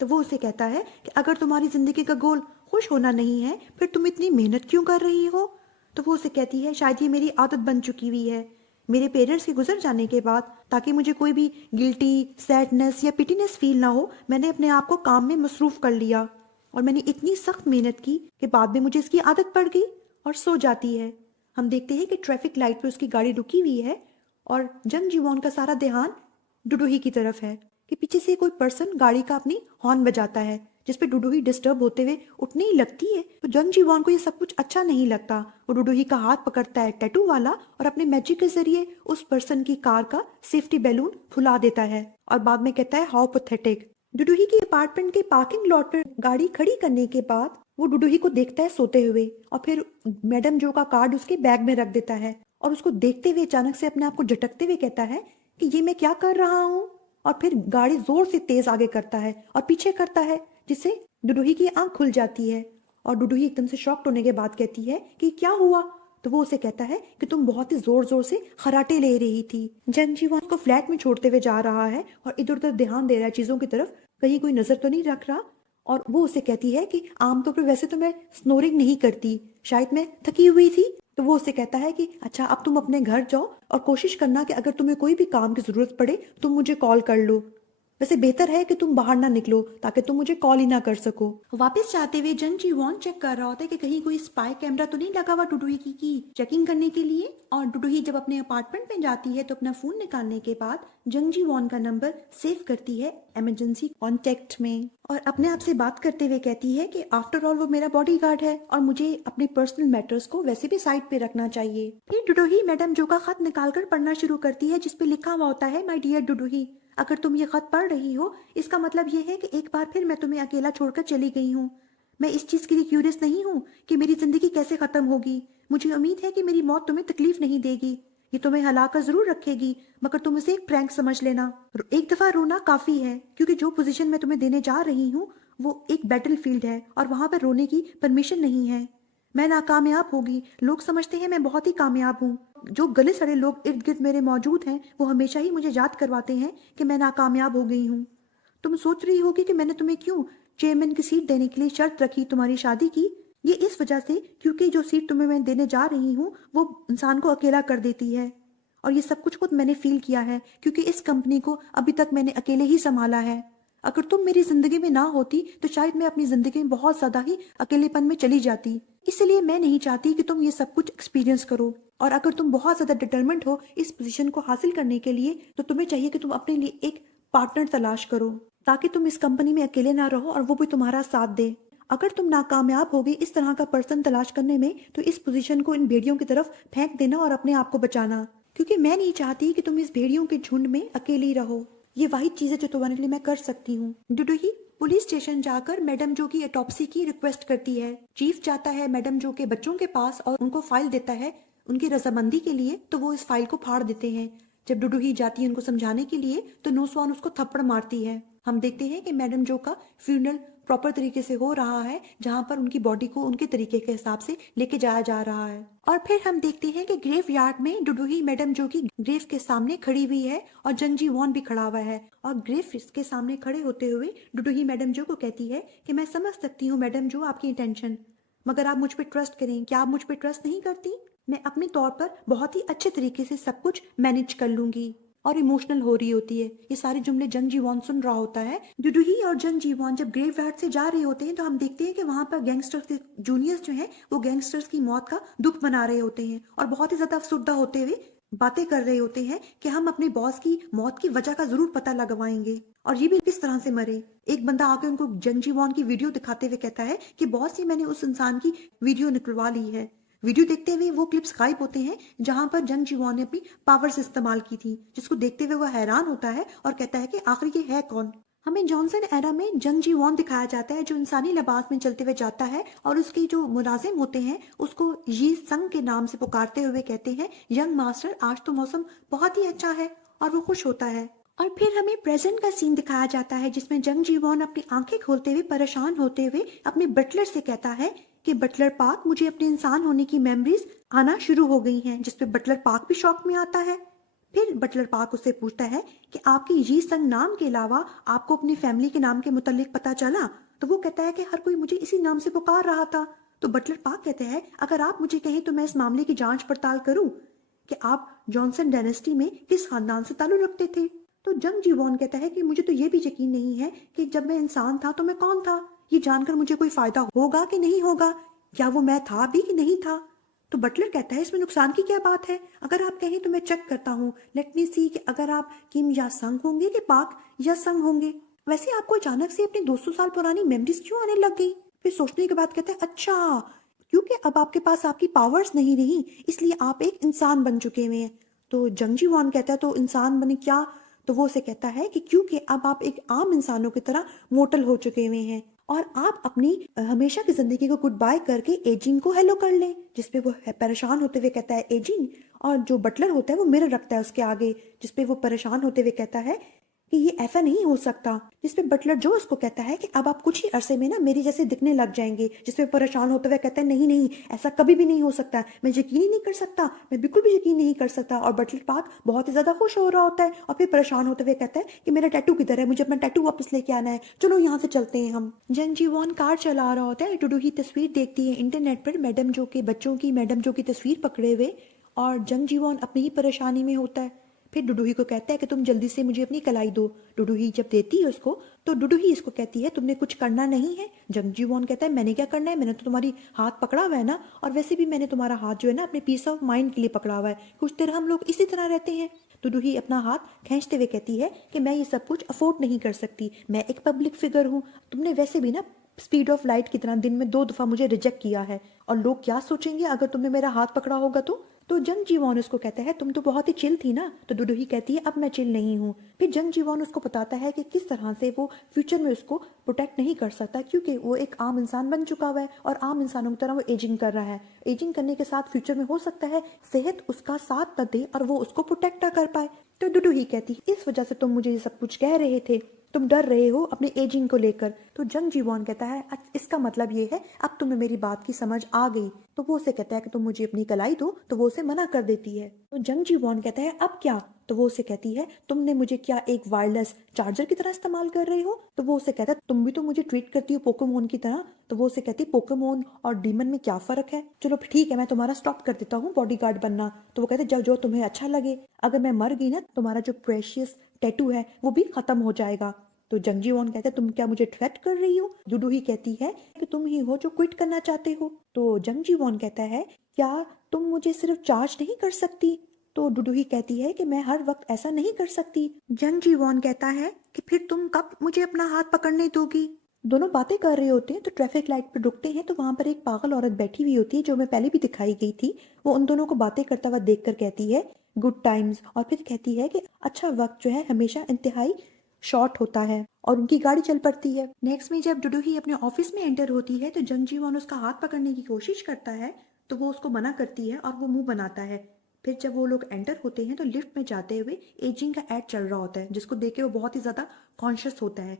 तो वो उसे कहता है कि अगर तुम्हारी जिंदगी का गोल खुश होना नहीं है फिर तुम इतनी मेहनत क्यों कर रही हो। तो वो उसे कहती है शायद ये मेरी आदत बन चुकी हुई है मेरे पेरेंट्स के गुजर जाने के बाद, ताकि मुझे कोई भी गिल्टी, सैडनेस या पिटीनेस फील ना हो, मैंने अपने आप को काम में मसरूफ कर लिया और मैंने इतनी सख्त मेहनत की कि बाद में मुझे इसकी आदत पड़ गई और सो जाती है। हम देखते हैं कि ट्रैफिक लाइट पर उसकी गाड़ी रुकी हुई है और जंग जीवॉन का सारा ध्यान डुडुही की तरफ है कि पीछे से कोई पर्सन गाड़ी का अपनी हॉर्न बजाता है जिसपे डुडुही डिस्टर्ब होते हुए उठने ही लगती है। तो जंग जीवॉन को ये सब कुछ अच्छा नहीं लगता। वो डुडुही का हाथ पकड़ता है टैटू वाला और अपने मैजिक के जरिए उस पर्सन की कार का सेफ्टी बैलून फुला देता है और बाद में कहता है हाउ पैथेटिक। डुडुही के अपार्टमेंट के पार्किंग लॉट पर गाड़ी खड़ी करने के बाद वो डुडुही को देखता है सोते हुए और फिर मैडम जो का कार्ड उसके बैग में रख देता है और उसको देखते हुए अचानक से अपने आप को झटकते हुए कहता है कि ये मैं क्या कर रहा हूँ। और फिर गाड़ी जोर से तेज आगे करता है और पीछे करता है जिससे डुडुही की आंख खुल जाती है और डुडुही एकदम से शॉक्ड होने के बाद कहती है कि क्या हुआ। तो वो उसे कहता है कि तुम बहुत ही जोर जोर से खराटे ले रही थी। जंग जीवॉन उसको फ्लैट में छोड़ते हुए जा रहा है और इधर उधर ध्यान दे रहा है चीजों की तरफ, कहीं कोई नजर तो नहीं रख रहा। और वो उसे कहती है कि आमतौर पर वैसे तो मैं स्नोरिंग नहीं करती, शायद मैं थकी हुई थी। तो वो उससे कहता है कि अच्छा अब तुम अपने घर जाओ और कोशिश करना कि अगर तुम्हें कोई भी काम की जरूरत पड़े तुम मुझे कॉल कर लो। वैसे बेहतर है कि तुम बाहर ना निकलो ताकि तुम मुझे कॉल ही ना कर सको। वापस जाते हुए जंग जीवॉन चेक कर रहा होता है कि कहीं कोई स्पाई कैमरा तो नहीं लगा हुआ डुडुही की चेकिंग करने के लिए। और डुडुही जब अपने अपार्टमेंट में जाती है तो अपना फोन निकालने के बाद जंग जीवॉन का नंबर सेव करती है इमरजेंसी कॉन्टेक्ट में और अपने आप से बात करते हुए कहती है कि आफ्टर ऑल वो मेरा बॉडीगार्ड है और मुझे अपने पर्सनल मैटर्स को वैसे भी साइड पे रखना चाहिए। फिर डुडुही मैडम जो का खत निकालकर पढ़ना शुरू करती है जिसपे लिखा हुआ होता है माय डियर डुडुही, अगर तुम ये खत पढ़ रही हो इसका मतलब ये है कि एक बार फिर मैं तुम्हें अकेला छोड़कर चली गई हूँ। मैं इस चीज के लिए क्यूरियस नहीं हूँ कि मेरी जिंदगी कैसे खत्म होगी। मुझे उम्मीद है कि मेरी मौत तुम्हें तकलीफ नहीं देगी, ये तुम्हें हलाकर जरूर रखेगी, मगर तुम इसे एक प्रैंक समझ लेना। एक दफा रोना काफी है क्योंकि जो पोजीशन मैं तुम्हें देने जा रही हूँ वो एक बैटल फील्ड है और वहां पर रोने की परमिशन नहीं है। मैं नाकामयाब होगी, लोग समझते हैं मैं बहुत ही कामयाब हूँ। जो गले सड़े लोग इर्द गिर्द मेरे मौजूद हैं वो हमेशा ही मुझे याद करवाते हैं कि मैं नाकामयाब हो गई हूँ। तुम सोच रही होगी कि मैंने तुम्हें क्यों चेयरमैन की सीट देने के लिए शर्त रखी तुम्हारी शादी की। ये इस वजह से क्योंकि जो सीट तुम्हें मैं देने जा रही हूँ वो इंसान को अकेला कर देती है और ये सब कुछ खुद मैंने फील किया है क्योंकि इस कंपनी को अभी तक मैंने अकेले ही संभाला है। अगर तुम मेरी जिंदगी में ना होती तो शायद मैं अपनी जिंदगी में बहुत ज्यादा ही अकेलेपन में चली जाती। इसलिए मैं नहीं चाहती कि तुम ये सब कुछ एक्सपीरियंस करो और अगर तुम बहुत ज्यादा डिटरमेंट हो इस पोजीशन को हासिल करने के लिए तो तुम्हें चाहिए कि तुम अपने लिए एक पार्टनर तलाश करो ताकि तुम इस कंपनी में अकेले ना रहो और वो भी तुम्हारा साथ दे। अगर तुम नाकामयाब हो गई इस तरह का पर्सन तलाश करने में तो इस पोजीशन को इन भेड़ियों की तरफ फेंक देना और अपने आप को बचाना, क्योंकि मैं नहीं चाहती कि तुम इस भेड़ियों के झुंड में अकेली रहो। ये वही चीज है जो तुम्हारे लिए मैं कर सकती हूँ। डुडुही पुलिस स्टेशन जाकर मैडम जो की ऑटोप्सी की रिक्वेस्ट करती है। चीफ जाता है मैडम जो के बच्चों के पास और उनको फाइल देता है उनकी रजामंदी के लिए, तो वो इस फाइल को फाड़ देते हैं। जब डुडुही जाती है उनको समझाने के लिए तो नूसवान उसको थप्पड़ मारती है। हम देखते हैं कि मैडम जो का फ्यूनरल प्रॉपर तरीके से हो रहा है जहां पर उनकी बॉडी को उनके तरीके के हिसाब से लेके जाया जा रहा है। और फिर हम देखते हैं कि ग्रेव यार्ड में डुडुही मैडम जो की ग्रेव के सामने खड़ी हुई है और जंग जी वॉन भी खड़ा हुआ है और ग्रेव के सामने खड़े होते हुए डुडुही मैडम जो को कहती है कि मैं समझ सकती हूँ मैडम जो आपकी इंटेंशन, मगर आप मुझ पर ट्रस्ट करें। क्या आप मुझ पर ट्रस्ट नहीं करती? मैं अपने तौर पर बहुत ही अच्छे तरीके से सब कुछ मैनेज कर लूंगी। और इमोशनल हो रही होती है। ये सारे जुमले जंग जीवॉन सुन रहा होता है। डुडुही और जंग जीवॉन जब ग्रेव यार्ड से जा रहे होते हैं तो हम देखते हैं कि वहां पर गैंगस्टर्स के जूनियर्स जो हैं वो गैंगस्टर्स की मौत का दुख मना रहे होते हैं और बहुत ही ज्यादा अफसुर्दा होते हुए बातें कर रहे होते हैं कि हम अपने बॉस की मौत की वजह का जरूर पता लगवाएंगे और ये भी किस तरह से मरे। एक बंदा आके उनको जंग जीवॉन की वीडियो दिखाते हुए कहता है कि बॉस ये मैंने उस इंसान की वीडियो निकलवा ली है। वीडियो देखते हुए वो क्लिप्स गायब होते हैं जहां पर जंग जीवॉन ने अपनी पावर्स इस्तेमाल की थी, जिसको देखते हुए वह हैरान होता है और कहता है कि आखिर ये है कौन। हमें जॉनसन एरा में जंग जीवॉन दिखाया जाता है जो इंसानी लिबास में चलते हुए जाता है और उसके जो मुलाजिम होते हैं उसको यी संग के नाम से पुकारते हुए कहते हैं यंग मास्टर आज तो मौसम बहुत ही अच्छा है, और वो खुश होता है। और फिर हमें प्रेजेंट का सीन दिखाया जाता है जिसमें जंग जीवॉन अपनी आंखें खोलते हुए परेशान होते हुए अपने बटलर से कहता है कि बटलर पार्क मुझे अपने इंसान होने की मेमोरीज आना शुरू हो गई हैं, जिसपे बटलर पार्क भी शॉक में आता है। फिर बटलर पार्क उससे पूछता है कि आपकी जी संग नाम के अलावा आपको अपनी फैमिली के नाम के मुतालिक पता चला? तो वो कहता है कि हर कोई मुझे इसी नाम से पुकार रहा था। तो बटलर पार्क कहते हैं अगर आप मुझे कहें तो मैं इस मामले की जांच पड़ताल करूं कि आप जॉनसन डायनेस्टी में किस खानदान से ताल्लुक रखते थे। तो जंग जी वॉन कहता है कि मुझे तो ये भी यकीन नहीं है कि जब मैं इंसान था तो मैं कौन था। ये जानकर मुझे कोई फायदा होगा कि नहीं होगा, क्या वो मैं था भी कि नहीं था। तो बटलर कहता है इसमें नुकसान की क्या बात है, अगर आप कहें तो मैं चेक करता हूँ, लेट मी सी कि अगर आप किम या संग होंगे कि पाक या संग होंगे। वैसे आपको अचानक से अपनी 200 साल पुरानी मेमोरीज क्यों आने लग गई? फिर सोचने के बाद कहता है अच्छा, क्योंकि अब आपके पास आपकी पावर्स नहीं रही, इसलिए आप एक इंसान बन चुके हुए हैं। तो जंगजी वॉन कहता है तो इंसान बने क्या? तो वो उसे कहता है कि क्योंकि अब आप एक आम इंसानों की तरह मोटल हो चुके हुए हैं और आप अपनी हमेशा की जिंदगी को गुड बाय करके एजिंग को हेलो कर लें। जिसपे वो परेशान होते हुए कहता है एजिंग, और जो बटलर होता है वो मिरर रखता है उसके आगे, जिसपे वो परेशान होते हुए कहता है कि ये ऐसा नहीं हो सकता। जिसपे बटलर जो उसको कहता है कि अब आप कुछ ही अरसे में ना मेरी जैसे दिखने लग जाएंगे। जिसपे परेशान होते हुए कहता है नहीं नहीं, ऐसा कभी भी नहीं हो सकता, मैं यकीन ही नहीं कर सकता, मैं बिल्कुल भी यकीन नहीं कर सकता। और बटलर पार्क बहुत ही ज्यादा खुश हो रहा होता है और फिर परेशान होते हुए कहता है कि मेरा टैटू किधर है, मुझे अपना टैटू वापस लेके आना है, चलो यहाँ से चलते हैं हम। जंग जी वॉन कार चला रहा होता है, डुडू ही तस्वीर देखती है इंटरनेट पर मैडम जो के बच्चों की, मैडम जो की तस्वीर पकड़े हुए, और जंग जी वॉन अपनी ही परेशानी में होता है। फिर डुडूही को कहता है कि तुम जल्दी से मुझे अपनी कलाई दो। डुडूही जब देती है उसको तो डुडूही इसको कहती है तुमने कुछ करना नहीं है। जंगजी वॉन कहता है मैंने क्या करना है, मैंने तो तुम्हारी हाथ पकड़ा हुआ है ना, और वैसे भी मैंने तुम्हारा हाथ जो है ना अपने पीस ऑफ माइंड के लिए पकड़ा हुआ है, कुछ देर हम लोग इसी तरह रहते हैं। डुडूही अपना हाथ खींचते हुए कहती है कि मैं ये सब कुछ अफोर्ड नहीं कर सकती, मैं एक पब्लिक फिगर हूँ, तुमने वैसे भी ना स्पीड ऑफ लाइट की तरह दिन में 2 दफा मुझे रिजेक्ट किया है, और लोग क्या सोचेंगे अगर तुमने मेरा हाथ पकड़ा होगा तो जंग जीवॉन उसको कहता है तुम तो बहुत ही चिल थी ना। तो डुडूही कहती है अब मैं चिल नहीं हूँ। फिर जंग जीवॉन उसको बताता है कि किस तरह से वो फ्यूचर में उसको प्रोटेक्ट नहीं कर सकता, क्योंकि वो एक आम इंसान बन चुका हुआ है और आम इंसानों की तरह वो एजिंग कर रहा है। एजिंग करने के साथ फ्यूचर में हो सकता है सेहत उसका साथ न दे और वो उसको प्रोटेक्ट ना कर पाए। तो डुडूही कहती इस वजह से तुम मुझे ये सब कुछ कह रहे थे, तुम डर रहे हो अपने एजिंग को लेकर। तो जंग जीवॉन कहता है इसका मतलब ये है अब तुम्हें मेरी बात की समझ आ गई। तो वो उसे कहता है कि तुम मुझे अपनी कलाई दो, तो वो उसे मना कर देती है। तो जंग जीवॉन कहता है अब क्या? तो वो उसे कहती है तुमने मुझे क्या एक वायरलेस चार्जर की तरह इस्तेमाल कर रही हो? तो वो उसे कहता है तुम भी तो मुझे ट्रीट करती हो पोकेमोन की तरह। तो वो उसे कहती है पोकेमोन और डीमन में क्या फर्क है? चलो ठीक है मैं तुम्हारा स्टॉप कर देता हूँ बॉडीगार्ड बनना। तो वो कहते जो जो तुम्हें अच्छा लगे, अगर मैं मर गई ना तुम्हारा जो प्रेशियस टैटू है वो भी खत्म हो जाएगा। तो जंगजी वॉन कहते हैं तुम क्या मुझे थ्रेट कर रही हो? डुडूही कहती है कि तुम ही हो जो क्विट करना चाहते हो। तो जंगजी वॉन कहता है क्या तुम मुझे सिर्फ चार्ज नहीं कर सकती? तो डुडूही कहती है कि मैं हर वक्त ऐसा नहीं कर सकती। जंगजी वॉन कहता है कि फिर तुम कब मुझे अपना हाथ पकड़ने दोगी? दोनों बातें कर रहे होते हैं तो ट्रैफिक लाइट पर रुकते हैं, तो वहां पर एक पागल औरत बैठी हुई होती है जो मैं पहले भी दिखाई गई थी। वो उन दोनों को बातें करता हुआ देखकर कहती है गुड टाइम्स, और फिर कहती है कि अच्छा वक्त जो है हमेशा इंतहाई शॉर्ट होता है, और उनकी गाड़ी चल पड़ती है। नेक्स्ट में जब डुडूही अपने ऑफिस में एंटर होती है तो जंग जी वॉन उसका हाथ पकड़ने की कोशिश करता है, तो वो उसको मना करती है और वो मुंह बनाता है। फिर जब वो लोग एंटर होते हैं तो लिफ्ट में जाते हुए एजिंग का एड चल रहा होता है, जिसको देख के वो बहुत ही ज्यादा कॉन्शियस होता है।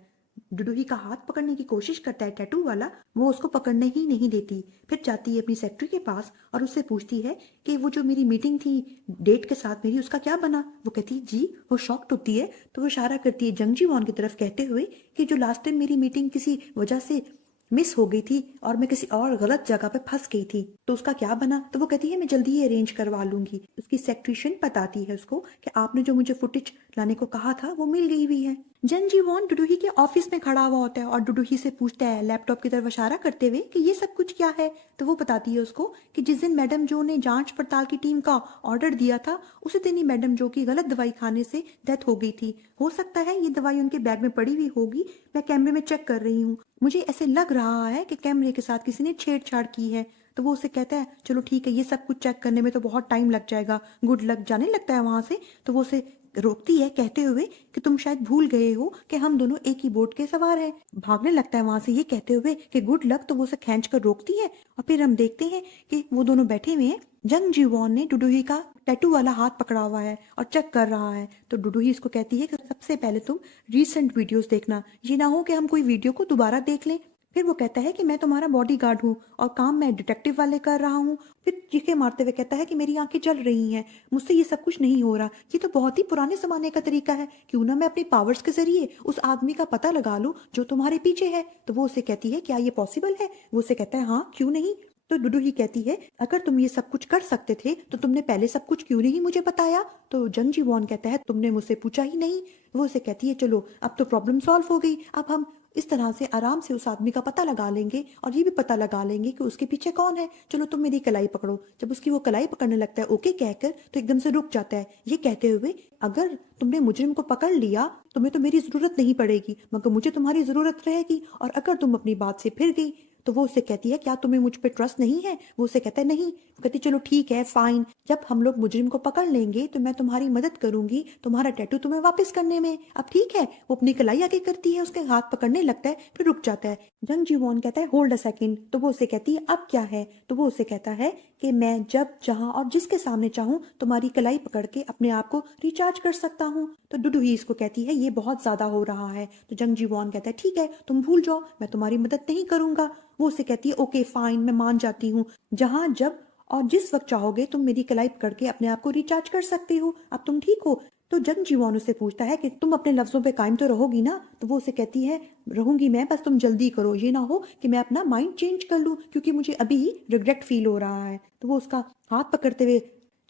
डुडूही का हाथ पकड़ने की कोशिश करता है टैटू वाला, वो उसको पकड़ने ही नहीं देती। फिर जाती है अपनी सेक्रेटरी के पास और उससे पूछती है कि वो जो मेरी मीटिंग थी डेट के साथ मेरी, उसका क्या बना? वो कहती है जी। वो शॉक्ड होती है तो वो इशारा करती है जंगजी वॉन की तरफ कहते हुए कि जो लास्ट टाइम मेरी मीटिंग किसी वजह से मिस हो गई थी और मैं किसी और गलत जगह पे फंस गई थी, तो उसका क्या बना? तो वो कहती है मैं जल्दी ही अरेंज करवा लूंगी। उसकी सेक्रेटरी बताती है उसको कि आपने जो मुझे फुटेज लाने को कहा था वो मिल गई हुई है। जंग जी वॉन डुडूही के ऑफिस में खड़ा हुआ होता है और डुडूही से पूछता है लैपटॉप की तरफ इशारा करते हुए कि ये सब कुछ क्या है? तो वो बताती है उसको कि जिस दिन मैडम जो ने जांच पड़ताल की टीम का ऑर्डर दिया था उसी दिन ही मैडम जो की गलत दवाई खाने से डेथ हो गई थी। हो सकता है ये दवाई उनके बैग में पड़ी हुई होगी, मैं कैमरे में चेक कर रही हूँ, मुझे ऐसे लग रहा है कि कैमरे के साथ किसी ने छेड़छाड़ की है। तो वो उसे कहता है चलो ठीक है ये सब कुछ चेक करने में तो बहुत टाइम लग जाएगा, गुड लक, जाने लगता है वहां से। तो वो उसे रोकती है कहते हुए कि तुम शायद भूल गए हो कि हम दोनों एक ही बोट के सवार हैं। भागने लगता है वहां से ये कहते हुए कि गुड लक। तो वो उसे खींच कर रोकती है और फिर हम देखते हैं कि वो दोनों बैठे हुए हैं। जंग जी वॉन ने डुडूही का टैटू वाला हाथ पकड़ा हुआ है और चेक कर रहा है। तो डुडूही इसको कहती है कि सबसे पहले तुम रीसेंट वीडियोस देखना, ये ना हो कि हम कोई वीडियो को दोबारा देख लें। फिर वो कहता है कि मैं तुम्हारा बॉडीगार्ड हूँ और काम मैं डिटेक्टिव वाले कर रहा हूँ। फिर चीखे मारते हुए कहता है कि मेरी आंखें जल रही हैं, मुझसे ये सब कुछ नहीं हो रहा, ये तो बहुत ही पुराने जमाने का तरीका है, क्यों ना मैं अपने पावर्स के जरिए उस आदमी का पता लगा लूं जो तुम्हारे पीछे है। तो वो उसे कहती है क्या ये पॉसिबल है? वो उसे कहता है हाँ क्यों नहीं। तो डुडू ही कहती है अगर तुम ये सब कुछ कर सकते थे तो तुमने पहले सब कुछ क्यों नहीं मुझे बताया। तो जंग जी वॉन कहता है तुमने मुझसे पूछा ही नहीं। वो उसे कहती है चलो अब तो प्रॉब्लम सॉल्व हो गई, अब हम इस तरह से आराम से उस आदमी का पता लगा लेंगे और ये भी पता लगा लेंगे कि उसके पीछे कौन है। चलो तुम मेरी कलाई पकड़ो। जब उसकी वो कलाई पकड़ने लगता है ओके कहकर तो एकदम से रुक जाता है, ये कहते हुए अगर तुमने मुजरिम को पकड़ लिया तुम्हें तो मेरी जरूरत नहीं पड़ेगी, मगर मुझे तुम्हारी जरूरत रहेगी, और अगर तुम अपनी बात से फिर गई तो वो उससे कहती है क्या तुम्हें मुझ पे ट्रस्ट नहीं है। वो उसे कहता है नहीं। वो कहती चलो ठीक है फाइन, जब हम लोग मुजरिम को पकड़ लेंगे तो मैं तुम्हारी मदद करूंगी तुम्हारा टैटू तुम्हें वापस करने में, अब ठीक है। वो अपनी कलाई आगे करती है, उसके हाथ पकड़ने लगता है, फिर रुक जाता है। जंग जी वॉन कहता है होल्ड अ सेकेंड। तो वो उसे कहती है अब क्या है। तो वो उसे कहता है कि मैं जब जहां और जिसके सामने चाहूं तुम्हारी कलाई पकड़ के अपने आप को रिचार्ज कर सकता हूं। तो डुडू ही इसको कहती है ये बहुत ज्यादा हो रहा है। तो जंग जी वॉन कहता है ठीक है तुम भूल जाओ, मैं तुम्हारी मदद नहीं करूंगा। वो उसे कहती है ओके फाइन मैं मान जाती हूँ, जहां जब और जिस वक्त चाहोगे तुम मेरी कलाई पकड़ के अपने आप को रिचार्ज कर सकते हो, अब तुम ठीक हो। तो जंग जीवॉन उससे पूछता है कि तुम अपने लफ्जों पे कायम तो रहोगी ना। तो वो उसे कहती है रहूंगी मैं, बस तुम जल्दी करो, ये ना हो कि मैं अपना माइंड चेंज कर लूं, क्योंकि मुझे अभी ही रिग्रेट फील हो रहा है। तो वो उसका हाथ पकड़ते हुए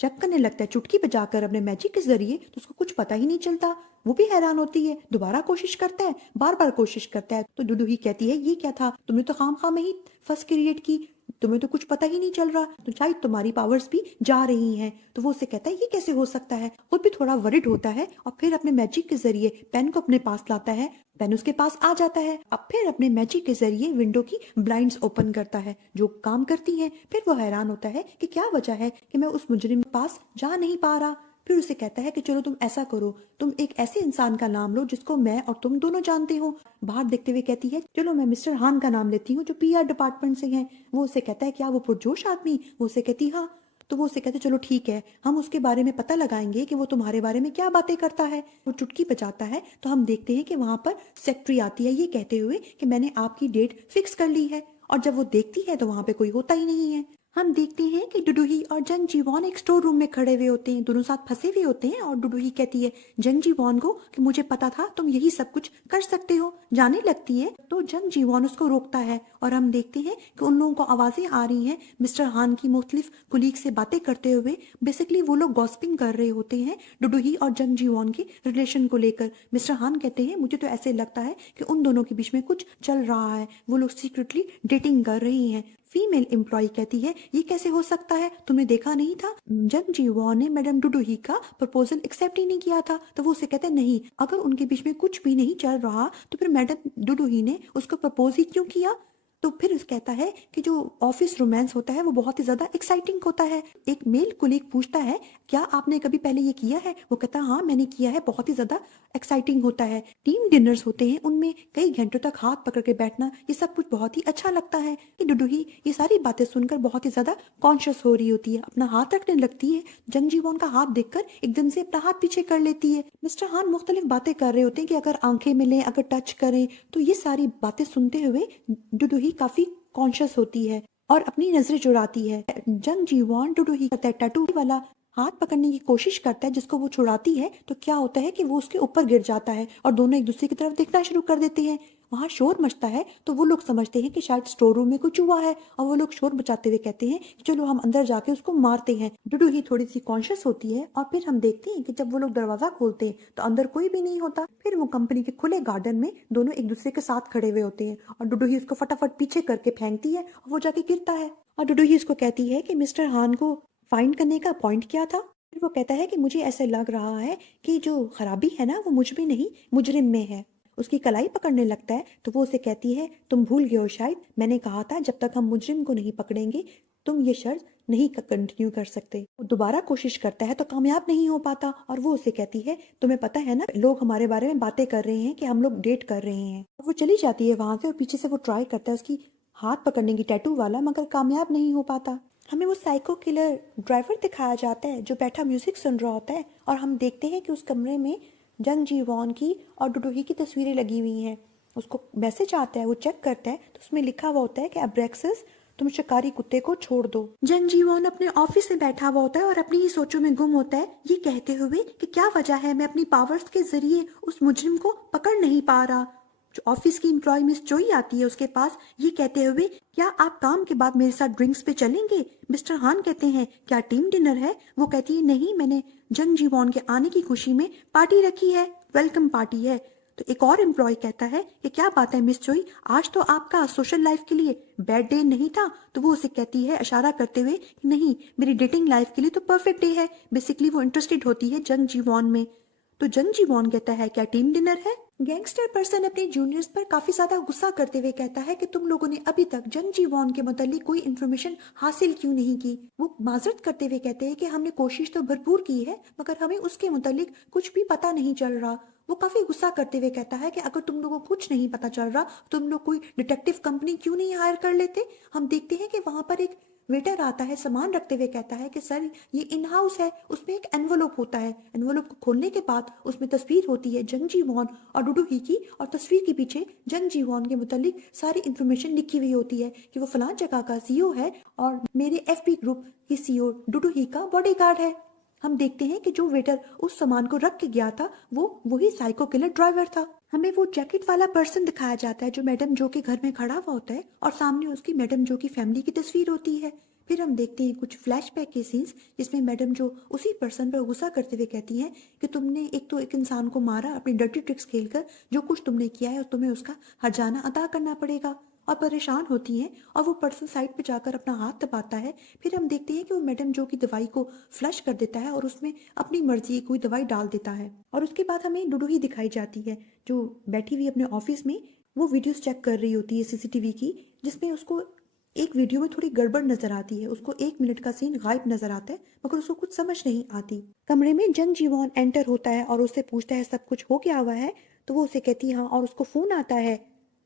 चेक करने लगता है चुटकी बजाकर अपने मैजिक के जरिए, तो उसको कुछ पता ही नहीं चलता। वो भी हैरान होती है, दोबारा कोशिश करता है, बार बार कोशिश करता है। तो डुडू ही कहती है ये क्या था, तुमने तो खाम में ही फर्स्ट क्रिएट की, तुम्हें तो कुछ पता ही नहीं चल रहा, तो शायद तुम्हारी पावर्स भी जा रही हैं। तो वो उसे कहता है ये कैसे हो सकता है। खुद भी थोड़ा वरिड होता है और फिर अपने मैजिक के जरिए पेन को अपने पास लाता है, पेन उसके पास आ जाता है। अब फिर अपने मैजिक के जरिए विंडो की ब्लाइंड्स ओपन करता है जो काम करती हैं। फिर वो हैरान होता है कि क्या वजह है कि मैं उस मुजरिम के पास जा नहीं पा रहा। फिर उसे कहता है कि चलो तुम ऐसा करो, तुम एक ऐसे इंसान का नाम लो जिसको मैं और तुम दोनों जानते हो। बाहर देखते हुए कहती है चलो मैं मिस्टर हान का नाम लेती हूँ जो पीआर डिपार्टमेंट से हैं। वो उसे कहता है क्या वो पुरजोश आदमी। वो उसे कहती हाँ। तो वो उसे कहते चलो ठीक है हम उसके बारे में पता लगाएंगे कि वो तुम्हारे बारे में क्या बातें करता है। वो चुटकी बजाता है तो हम देखते हैं कि वहां पर सेक्रेटरी आती है ये कहते हुए कि मैंने आपकी डेट फिक्स कर ली है, और जब वो देखती है तो वहां पे कोई होता ही नहीं है। हम देखते हैं कि डुडुही और जंग जीवॉन एक स्टोर रूम में खड़े हुए होते हैं, दोनों साथ फंसे हुए होते हैं, और डुडुही कहती है जंग जीवॉन को कि मुझे पता था तुम यही सब कुछ कर सकते हो। जाने लगती है तो जंग जीवॉन उसको रोकता है और हम देखते हैं कि उन लोगों को आवाजें आ रही हैं मिस्टर हान की मुख्तलिफ कुलीग से बातें करते हुए। बेसिकली वो लोग गॉसिपिंग कर रहे होते हैं डुडुही और जंग जीवॉन के रिलेशन को लेकर। मिस्टर हान कहते हैं मुझे तो ऐसे लगता है कि उन दोनों के बीच में कुछ चल रहा है, वो लोग सीक्रेटली डेटिंग कर रही हैं। फीमेल एम्प्लॉय कहती है ये कैसे हो सकता है, तुमने देखा नहीं था जंग जीवॉन ने मैडम डुडुही का प्रपोजल एक्सेप्ट ही नहीं किया था। तो वो उसे कहते हैं नहीं, अगर उनके बीच में कुछ भी नहीं चल रहा तो फिर मैडम डुडुही ने उसको प्रपोज ही क्यों किया। तो फिर कहता है कि जो ऑफिस रोमांस होता है वो बहुत ही ज्यादा एक्साइटिंग होता है। एक मेल कुलीग पूछता है क्या आपने कभी पहले ये किया है। वो कहता है हाँ मैंने किया है, बहुत ही ज्यादा एक्साइटिंग होता है। टीम डिनर्स होते हैं उनमें कई घंटों तक हाथ पकड़ के बैठना, ये सब कुछ बहुत ही अच्छा लगता है। कि डुडुही ये सारी बातें सुनकर बहुत ही ज्यादा कॉन्शियस हो रही होती है, अपना हाथ रखने लगती है। जंग जीवॉन का हाथ देखकर एकदम से अपना हाथ पीछे कर लेती है। मिस्टर हान मुख्तलिफ बातें कर रहे होते हैं कि अगर आंखें मिलें, अगर टच करें, तो ये सारी बातें सुनते हुए डुडुही काफी कॉन्शियस होती है और अपनी नजरें चुराती है। जंग जीवॉन डुडुही का टैटू वाला हाथ पकड़ने की कोशिश करता है, जिसको वो छुड़ाती है तो क्या होता है कि वो उसके ऊपर गिर जाता है और दोनों एक दूसरे की तरफ देखना शुरू कर देते हैं। वहां शोर मचता है तो वो लोग समझते हैं कि शायद स्टोर रूम में कुछ हुआ है, और वो लोग शोर बचाते हुए कहते हैं कि चलो हम अंदर जाके उसको मारते हैं। डुडू ही थोड़ी सी कॉन्शियस होती है और फिर हम देखते हैं कि जब वो लोग दरवाजा खोलते हैं तो अंदर कोई भी नहीं होता। फिर वो कंपनी के खुले गार्डन में दोनों एक दूसरे के साथ खड़े हुए होते हैं और डुडू ही उसको फटाफट पीछे करके फेंकती है और वो जाके गिरता है। और डुडू ही उसको कहती है कि मिस्टर हान को फाइंड करने का पॉइंट क्या था। फिर वो कहता है कि मुझे ऐसे लग रहा है कि जो खराबी है ना वो मुझ में नहीं मुजरिम में है। उसकी कलाई पकड़ने लगता है तो वो उसे कहती है तुम भूल गए हो शायद, मैंने कहा था जब तक हम मुजरिम को नहीं पकड़ेंगे तुम ये शर्त नहीं कंटिन्यू कर सकते। वो दोबारा कोशिश करता है तो कामयाब नहीं हो पाता और वो उसे कहती है तुम्हें पता है ना लोग हमारे बारे में बातें कर रहे हैं कि हम लोग डेट कर रहे हैं। और वो चली जाती है वहां से और पीछे से वो ट्राई करता है उसकी हाथ पकड़ने की टैटू वाला, मगर कामयाब नहीं हो पाता। हमें वो साइको किलर ड्राइवर दिखाया जाता है जो बैठा म्यूजिक सुन रहा होता है और हम देखते हैं कि उस कमरे में जंग जीवॉन की और डुडुही की तस्वीरें लगी हुई हैं। उसको मैसेज आता है, वो चेक करता है तो उसमें लिखा हुआ होता है कि अब्रेक्सिस तुम शिकारी कुत्ते को छोड़ दो। जंग जी वॉन अपने ऑफिस में बैठा हुआ होता है और अपनी ही सोचों में गुम होता है, ये कहते हुए कि क्या वजह है मैं अपनी पावर्स के जरिए उस मुजरिम को पकड़ नहीं पा रहा। जो ऑफिस की एम्प्लॉय मिस चोई आती है उसके पास, ये कहते हुए क्या आप काम के बाद मेरे साथ ड्रिंक्स पे चलेंगे। मिस्टर हान कहते हैं क्या टीम डिनर है। वो कहती है नहीं, मैंने जंग जी वॉन के आने की खुशी में पार्टी रखी है, वेलकम पार्टी है। तो एक और एम्प्लॉय कहता है कि क्या बात है मिस चोई, आज तो आपका सोशल लाइफ के लिए बैड डे नहीं था। तो वो उसे कहती है इशारा करते हुए कि नहीं, मेरी डेटिंग लाइफ के लिए तो परफेक्ट डे है। बेसिकली वो इंटरेस्टेड होती है जंग जी वॉन में। तो जंग जी वॉन कहता है क्या टीम डिनर है। गैंगस्टर पर्सन अपने जूनियर्स पर काफी ज्यादा गुस्सा करते हुए कहता है कि तुम लोगों ने अभी तक जंग जी वॉन के मुतालिक कोई इन्फॉर्मेशन हासिल क्यों नहीं की। वो माजरत करते हुए कहते हैं कि हमने कोशिश तो भरपूर की है मगर हमें उसके मुतालिक कुछ भी पता नहीं चल रहा। वो काफी गुस्सा करते हुए कहता है कि अगर तुम लोगों को कुछ नहीं पता चल रहा, तुम लोग कोई डिटेक्टिव कंपनी क्यों नहीं हायर कर लेते। हम देखते हैं कि वहां पर एक वेटर आता है सामान रखते हुए कहता है कि सर ये इन हाउस है। उसमें एक एनवलप होता है, एनवलप को खोलने के बाद उसमें तस्वीर होती है जंग जी वॉन और डुडू ही की, और तस्वीर के पीछे जंग जी वॉन के मुतालिक सारी इंफॉर्मेशन लिखी हुई होती है कि वो फलां जगह का सीईओ है और मेरे एफपी ग्रुप की सीईओ डुडू ही का बॉडीगार्ड है। हम देखते हैं कि जो वेटर उस सामान को रख के गया था वो वही साइको किलर ड्राइवर था। हमें वो जैकेट वाला पर्सन दिखाया जाता है जो मैडम जो के घर में खड़ा हुआ होता है और सामने उसकी मैडम जो की फैमिली की तस्वीर होती है। फिर हम देखते हैं कुछ फ्लैशबैक के सीन्स जिसमें मैडम जो उसी पर्सन पर गुस्सा करते हुए कहती हैं कि तुमने एक इंसान को मारा अपनी डर्टी ट्रिक्स खेलकर, जो कुछ तुमने किया है और तुम्हें उसका हर्जाना अदा करना पड़ेगा, और परेशान होती हैं और वो पर्सन साइड पे जाकर अपना हाथ दबाता है। फिर हम देखते हैं कि वो मैडम जो की दवाई को फ्लश कर देता है और उसमें अपनी मर्जी की कोई दवाई डाल देता है। और उसके बाद हमें डुडू ही दिखाई जाती है जो बैठी हुई अपने ऑफिस में वो वीडियोस चेक कर रही होती है सीसीटीवी की, जिसमें उसको एक वीडियो में थोड़ी गड़बड़ नजर आती है। उसको 1 मिनट का सीन गायब नजर आता है मगर उसको कुछ समझ नहीं आती। कमरे में जंग जी वॉन एंटर होता है और उससे पूछता है सब कुछ हो गया हुआ है। तो वो उसे कहती है हाँ, और उसको फोन आता है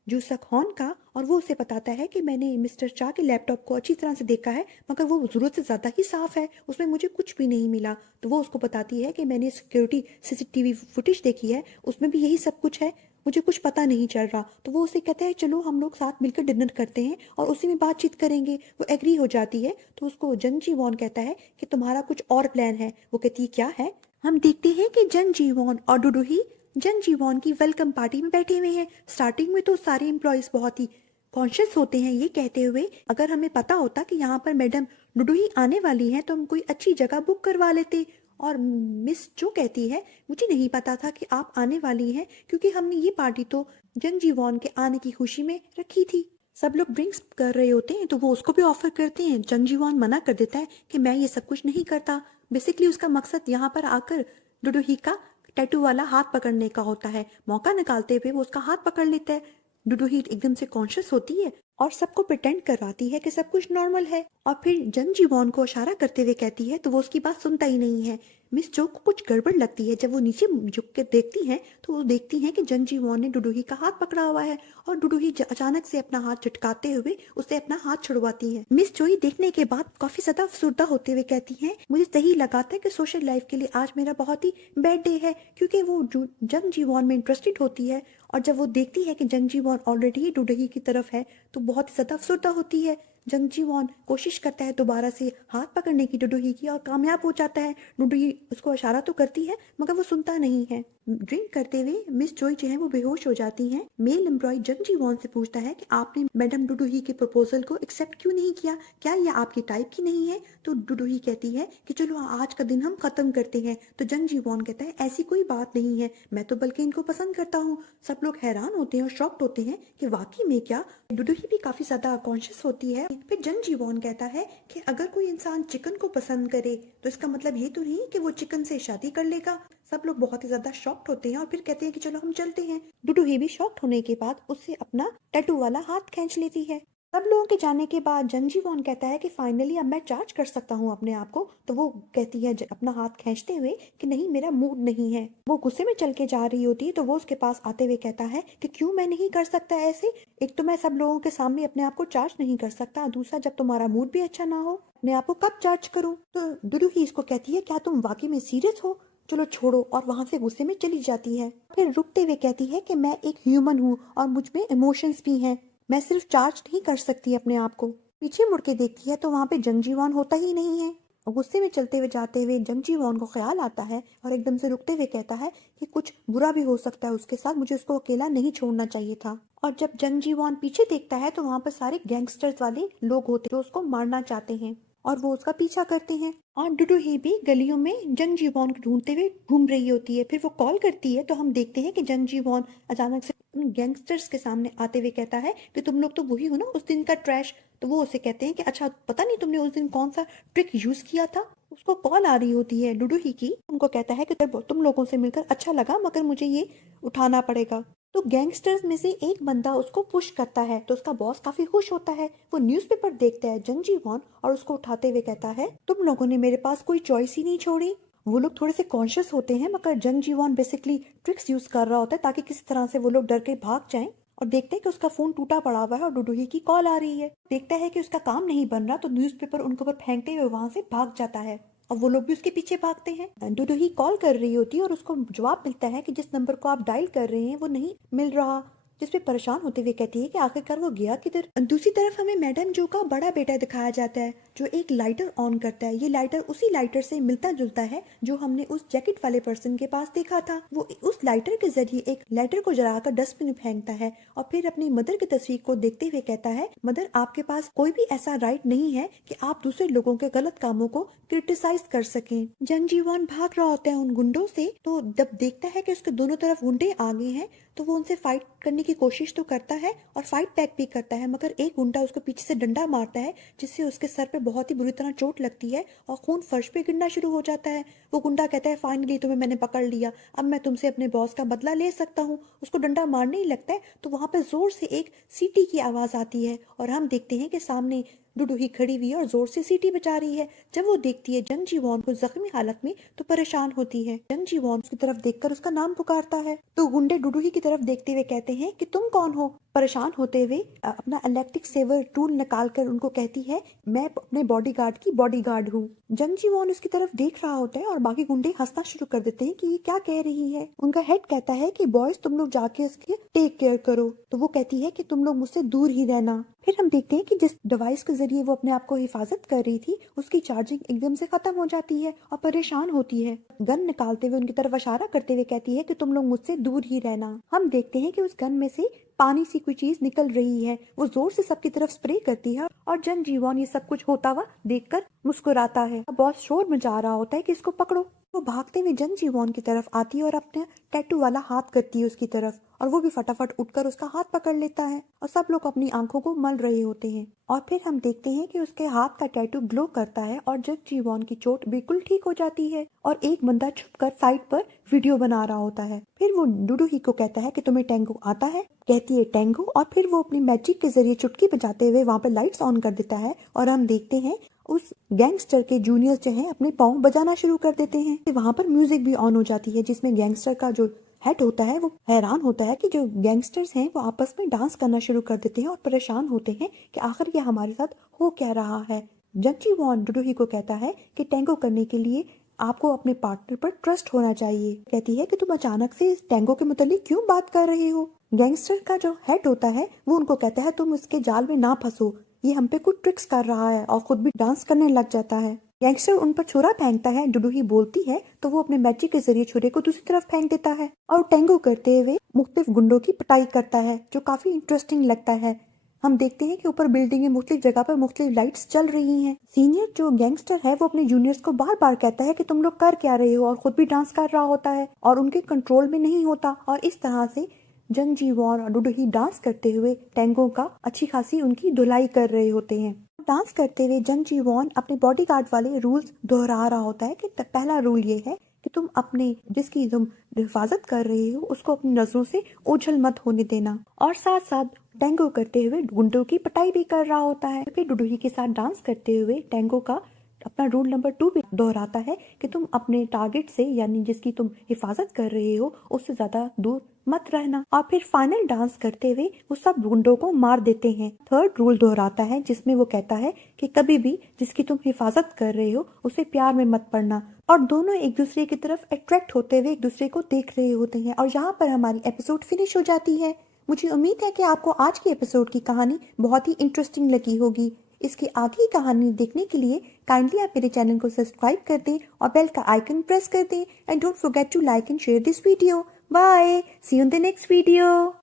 जूसक हॉन का और वो उसे बताता है कि मैंने मिस्टर चा के लैपटॉप को अच्छी तरह से देखा है मगर वो जरूरत से ज्यादा ही साफ है, उसमें मुझे कुछ भी नहीं मिला। तो वो उसको बताती है कि मैंने सिक्योरिटी सीसीटीवी फुटेज देखी है, उसमें भी यही सब कुछ है, मुझे कुछ पता नहीं चल रहा। तो वो उसे कहता है चलो हम लोग साथ मिलकर डिनर करते हैं और उसी में बातचीत करेंगे। वो एग्री हो जाती है। तो उसको जंग जी वॉन कहता है कि तुम्हारा कुछ और प्लान है। वो कहती है क्या है। हम देखते हैं कि जंग जी वॉन और डुडू ही जंग जी वॉन की वेलकम पार्टी में बैठे हुए हैं। स्टार्टिंग में तो सारे एम्प्लॉयज बहुत ही कॉन्शियस होते हैं, ये कहते हुए अगर हमें पता होता कि यहाँ पर मैडम डुडू ही आने वाली हैं तो हम कोई अच्छी जगह बुक करवा लेते। और मिस जो कहती है मुझे नहीं पता था कि आप आने वाली हैं क्योंकि हमने ये पार्टी तो जंग जी वॉन के आने की खुशी में रखी थी। सब लोग ड्रिंक्स कर रहे होते हैं तो वो उसको भी ऑफर करते हैं। जंग जी वॉन मना कर देता है कि मैं ये सब कुछ नहीं करता। बेसिकली उसका मकसद यहाँ पर आकर डुडू ही का टैटू वाला हाथ पकड़ने का होता है। मौका निकालते हुए वो उसका हाथ पकड़ लेता है। डुडू ही एकदम से कॉन्शियस होती है और सबको प्रिटेंड करवाती है कि सब कुछ नॉर्मल है। और फिर जंग जी वॉन को इशारा करते हुए कहती है तो वो उसकी बात सुनता ही नहीं है। मिस जो को कुछ गड़बड़ लगती है। जब वो नीचे झुक के देखती हैं तो वो देखती हैं कि जंग जी वॉन ने डुडू ही का हाथ पकड़ा हुआ है और डुडू ही अचानक से अपना हाथ झटकाते हुए उसे अपना हाथ छुड़वाती है। मिस जोई देखने के बाद काफी ज्यादा अफसुर्दा होते हुए कहती हैं मुझे सही लगा था कि सोशल लाइफ के लिए आज मेरा बहुत ही बैड डे है, क्योंकि वो जंग जी वॉन में इंटरेस्टेड होती है और जब वो देखती है कि जंग जी वॉन ऑलरेडी ही डुडू ही की तरफ है तो बहुत ही ज्यादा अफसुर्दा होती है। जंग जी वॉन कोशिश करता है दोबारा से हाथ पकड़ने की डुडू ही की और कामयाब हो जाता है। डुडू ही उसको इशारा तो करती है मगर वो सुनता नहीं है। ड्रिंक करते हुए मिस जोई जो है वो बेहोश हो जाती हैं। मेल एम्प्लॉय जंग जी वॉन से पूछता है कि आपने मैडम डुडू ही के प्रपोजल को एक्सेप्ट क्यों नहीं किया, क्या ये आपकी टाइप की नहीं है। तो डुडू ही कहती है कि चलो आज का दिन हम खत्म करते हैं। तो जंग जी वॉन कहता है ऐसी कोई बात नहीं है, मैं तो बल्कि इनको पसंद करता हूँ। सब लोग हैरान होते हैं और शॉक्ड होते हैं कि वाकई में क्या। डुडू ही भी काफी ज्यादा कॉन्शियस होती है। फिर जंग जी वॉन कहता है कि अगर कोई इंसान चिकन को पसंद करे तो इसका मतलब ये तो नहीं कि वो चिकन से शादी कर लेगा। सब लोग बहुत ही ज्यादा शॉक्ड होते हैं और फिर कहते हैं कि चलो हम चलते हैं। डुडू ही भी शॉक्ड होने के बाद उससे अपना टैटू वाला हाथ खींच लेती है। सब लोगों के जाने के बाद जंग जी वॉन कहता है कि फाइनली अब मैं चार्ज कर सकता हूँ अपने आप को। तो वो कहती है अपना हाथ खींचते हुए कि नहीं मेरा मूड नहीं है। वो गुस्से में चल के जा रही होती है तो वो उसके पास आते हुए कहता है कि क्यों मैं नहीं कर सकता ऐसे। एक तो मैं सब लोगों के सामने अपने आप को चार्ज नहीं कर सकता, दूसरा जब तुम्हारा मूड भी अच्छा ना हो अपने आप को कब चार्ज करूँ। तो डुडू ही इसको कहती है क्या तुम वाकई में सीरियस हो। चलो छोड़ो, और वहाँ से गुस्से में चली जाती है। फिर रुकते हुए कहती है कि मैं एक ह्यूमन हूँ और मुझ में इमोशंस भी हैं, मैं सिर्फ चार्ज नहीं कर सकती अपने आप को। पीछे मुड़ के देखती है तो वहाँ पे जंग जी वॉन होता ही नहीं है। और गुस्से में चलते हुए जाते हुए जंग जी वॉन को ख्याल आता है और एकदम से रुकते हुए कहता है कि कुछ बुरा भी हो सकता है उसके साथ, मुझे उसको अकेला नहीं छोड़ना चाहिए था। और जब जंग जी वॉन पीछे देखता है तो वहाँ पर सारे गैंगस्टर्स वाले लोग होते हैं जो उसको मारना चाहते हैं और वो उसका पीछा करते हैं। और डुडू ही भी गलियों में जंग जी वॉन को ढूंढते हुए घूम रही होती है। फिर वो कॉल करती है तो हम देखते हैं कि जंग जी वॉन अचानक से उन गैंगस्टर्स के सामने आते हुए कहता है कि तुम लोग तो वही हो ना उस दिन का ट्रैश। तो वो उसे कहते हैं कि अच्छा पता नहीं तुमने उस दिन कौन सा ट्रिक यूज किया था। उसको कॉल आ रही होती है डुडू ही की, उनको कहता है कि तुम लोगों से मिलकर अच्छा लगा मगर मुझे ये उठाना पड़ेगा। तो गैंगस्टर्स में से एक बंदा उसको पुश करता है तो उसका बॉस काफी खुश होता है। वो न्यूज़पेपर देखता है जंग जी वॉन और उसको उठाते हुए कहता है तुम लोगों ने मेरे पास कोई चॉइस ही नहीं छोड़ी। वो लोग थोड़े से कॉन्शियस होते हैं मगर जंग जी वॉन बेसिकली ट्रिक्स यूज कर रहा होता है ताकि किसी तरह से वो लोग डर के भाग जाएं। और देखते हैं कि उसका फोन टूटा पड़ा हुआ है और डुडुही की कॉल आ रही है। देखता है कि उसका काम नहीं बन रहा तो न्यूज़पेपर उनके ऊपर फेंकते हुए वहां से भाग जाता है और वो लोग भी उसके पीछे भागते हैं। डुडुही कॉल कर रही होती है और उसको जवाब मिलता है कि जिस नंबर को आप डायल कर रहे हैं वो नहीं मिल रहा, जिसपे परेशान होते हुए कहती है कि आखिरकार वो गया किधर। दूसरी तरफ हमें मैडम जो का बड़ा बेटा दिखाया जाता है जो एक लाइटर ऑन करता है। ये लाइटर उसी लाइटर से मिलता जुलता है जो हमने उस जैकेट वाले पर्सन के पास देखा था। वो उस लाइटर के जरिए एक लाइटर को जलाकर डस्टबिन में फेंकता है और फिर अपनी मदर की तस्वीर को देखते हुए कहता है मदर आपके पास कोई भी ऐसा राइट नहीं है कि आप दूसरे लोगों के गलत कामों को क्रिटिसाइज कर सकें। जंग जी वॉन भाग रहा होता है उन गुंडों से तो जब देखता है कि उसके दोनों तरफ गुंडे आगे हैं तो वो उनसे फाइट करने की कोशिश तो करता है और फाइट बैक भी करता है मगर एक गुंडा उसको पीछे से डंडा मारता है जिससे उसके सर पे बहुत ही बुरी तरह चोट लगती है और खून फर्श पे गिरना शुरू हो जाता है। वो गुंडा कहता है फाइनली तुम्हें मैंने पकड़ लिया, अब मैं तुमसे अपने बॉस का बदला ले सकता हूँ। उसको डंडा मारने ही लगता है तो वहां पे जोर से एक सीटी की आवाज आती है और हम देखते हैं कि सामने डुडुही खड़ी हुई है और जोर से सीटी बजा रही है। जब वो देखती है जंग जी वॉन को जख्मी हालत में तो परेशान होती है। जंग जी वॉन उसकी तरफ देखकर उसका नाम पुकारता है तो गुंडे डुडुही की तरफ देखते हुए कहते हैं कि तुम कौन हो। परेशान होते हुए अपना इलेक्ट्रिक सेवर टूल निकाल कर उनको कहती है मैं अपने बॉडीगार्ड की बॉडीगार्ड हूँ। जंग जी वॉन उसकी तरफ देख रहा होता है और बाकी गुंडे हंसना शुरू कर देते हैं कि ये क्या कह रही है। उनका हेड कहता है कि बॉयज तुम लोग जाके इसके टेक केयर करो। तो वो कहती है कि तुम लोग मुझसे दूर ही रहना। फिर हम देखते हैं कि जिस डिवाइस के जरिए वो अपने आप को हिफाजत कर रही थी उसकी चार्जिंग एकदम से खत्म हो जाती है और परेशान होती है। गन निकालते हुए उनकी तरफ इशारा करते हुए कहती है कि तुम लोग मुझसे दूर ही रहना। हम देखते हैं कि उस गन में से पानी सी कोई चीज निकल रही है। वो जोर से सबकी तरफ स्प्रे करती है और जंग जी वॉन ये सब कुछ होता हुआ देखकर मुस्कुराता है। बहुत शोर मचा रहा होता है कि इसको पकड़ो। वो भागते हुए जंग जी वॉन की तरफ आती है और अपने टैटू वाला हाथ करती है उसकी तरफ और वो भी फटाफट उठकर उसका हाथ पकड़ लेता है और सब लोग अपनी आंखों को मल रहे होते हैं। और फिर हम देखते हैं कि उसके हाथ का टैटू ग्लो करता है और जंग जी वॉन की चोट बिल्कुल ठीक हो जाती है और एक बंदा छुपकर साइड पर वीडियो बना रहा होता है। फिर वो डुडुही को कहता है कि तुम्हें टैंगो आता है। कहती है टैंगो और फिर वो अपनी मैजिक के जरिए चुटकी बजाते हुए वहां पर लाइट्स ऑन कर देता है और हम देखते हैं उस गैंगस्टर के जूनियर्स जो हैं अपने पाँव बजाना शुरू कर देते हैं। वहां पर म्यूजिक भी ऑन हो जाती है जिसमें गैंगस्टर का जो हेड होता है वो हैरान होता है कि जो गैंगस्टर्स हैं वो आपस में डांस करना शुरू कर देते हैं और परेशान होते हैं कि आखिर ये हमारे साथ हो क्या रहा है। जंग जी वॉन डुडुही को कहता है कि टैंगो करने के लिए आपको अपने पार्टनर पर ट्रस्ट होना चाहिए। कहती है कि तुम अचानक से इस टैंगो के मुतालिक क्यों बात कर रहे हो। गैंगस्टर का जो हेड होता है वो उनको कहता है तुम उसके जाल में ना फंसो, ये हम पे कुछ ट्रिक्स कर रहा है और खुद भी डांस करने लग जाता है। गैंगस्टर उन पर छुरा फेंकता है। डुडुही बोलती है तो वो अपने मैजिक के जरिए छुरे को दूसरी तरफ फेंक देता है और टैंगो करते हुए मुख्तलिफ गुंडों की पिटाई करता है जो काफी इंटरेस्टिंग लगता है। हम देखते हैं कि ऊपर बिल्डिंग में मुख्तलिफ जगह पर मुख्तलिफ लाइट्स चल रही हैं। सीनियर जो गैंगस्टर है वो अपने जूनियर्स को बार बार कहता है कि तुम लोग कर क्या रहे हो और खुद भी डांस कर रहा होता है और उनके कंट्रोल में नहीं होता। और इस तरह से जंग जी वॉन और डुडुही डांस करते हुए टैंगो का अच्छी खासी उनकी धुलाई कर रहे होते हैं। डांस करते हुए जंग जी वॉन अपने बॉडीगार्ड वाले रूल्स दोहरा रहा होता है कि पहला रूल ये है कि तुम अपने जिसकी तुम हिफाजत कर रहे हो उसको अपनी नजरों से ओझल मत होने देना। और साथ साथ टैंगो करते हुए गुंडों की पिटाई भी कर रहा होता है। फिर डुडुही के साथ डांस करते हुए टैंगो का अपना रूल नंबर 2 भी दोहराता है कि तुम अपने टारगेट से यानी जिसकी तुम हिफाजत कर रहे हो उससे ज्यादा दूर मत रहना। और फिर फाइनल डांस करते हुए वो सब गुंडों को मार देते हैं। थर्ड रूल दोहराता है जिसमें वो कहता है कि कभी भी जिसकी तुम हिफाजत कर रहे हो उसे प्यार में मत पड़ना, और दोनों एक दूसरे की तरफ अट्रैक्ट होते हुए एक दूसरे को देख रहे होते हैं और यहाँ पर हमारी एपिसोड फिनिश हो जाती है। मुझे उम्मीद है कि आपको आज की एपिसोड की कहानी बहुत ही इंटरेस्टिंग लगी होगी। इसकी आगे की कहानी देखने के लिए काइंडली आप मेरे चैनल को सब्सक्राइब कर दें और बेल का आइकन प्रेस कर दें and don't forget to like and share this video. Bye, see you in the next video.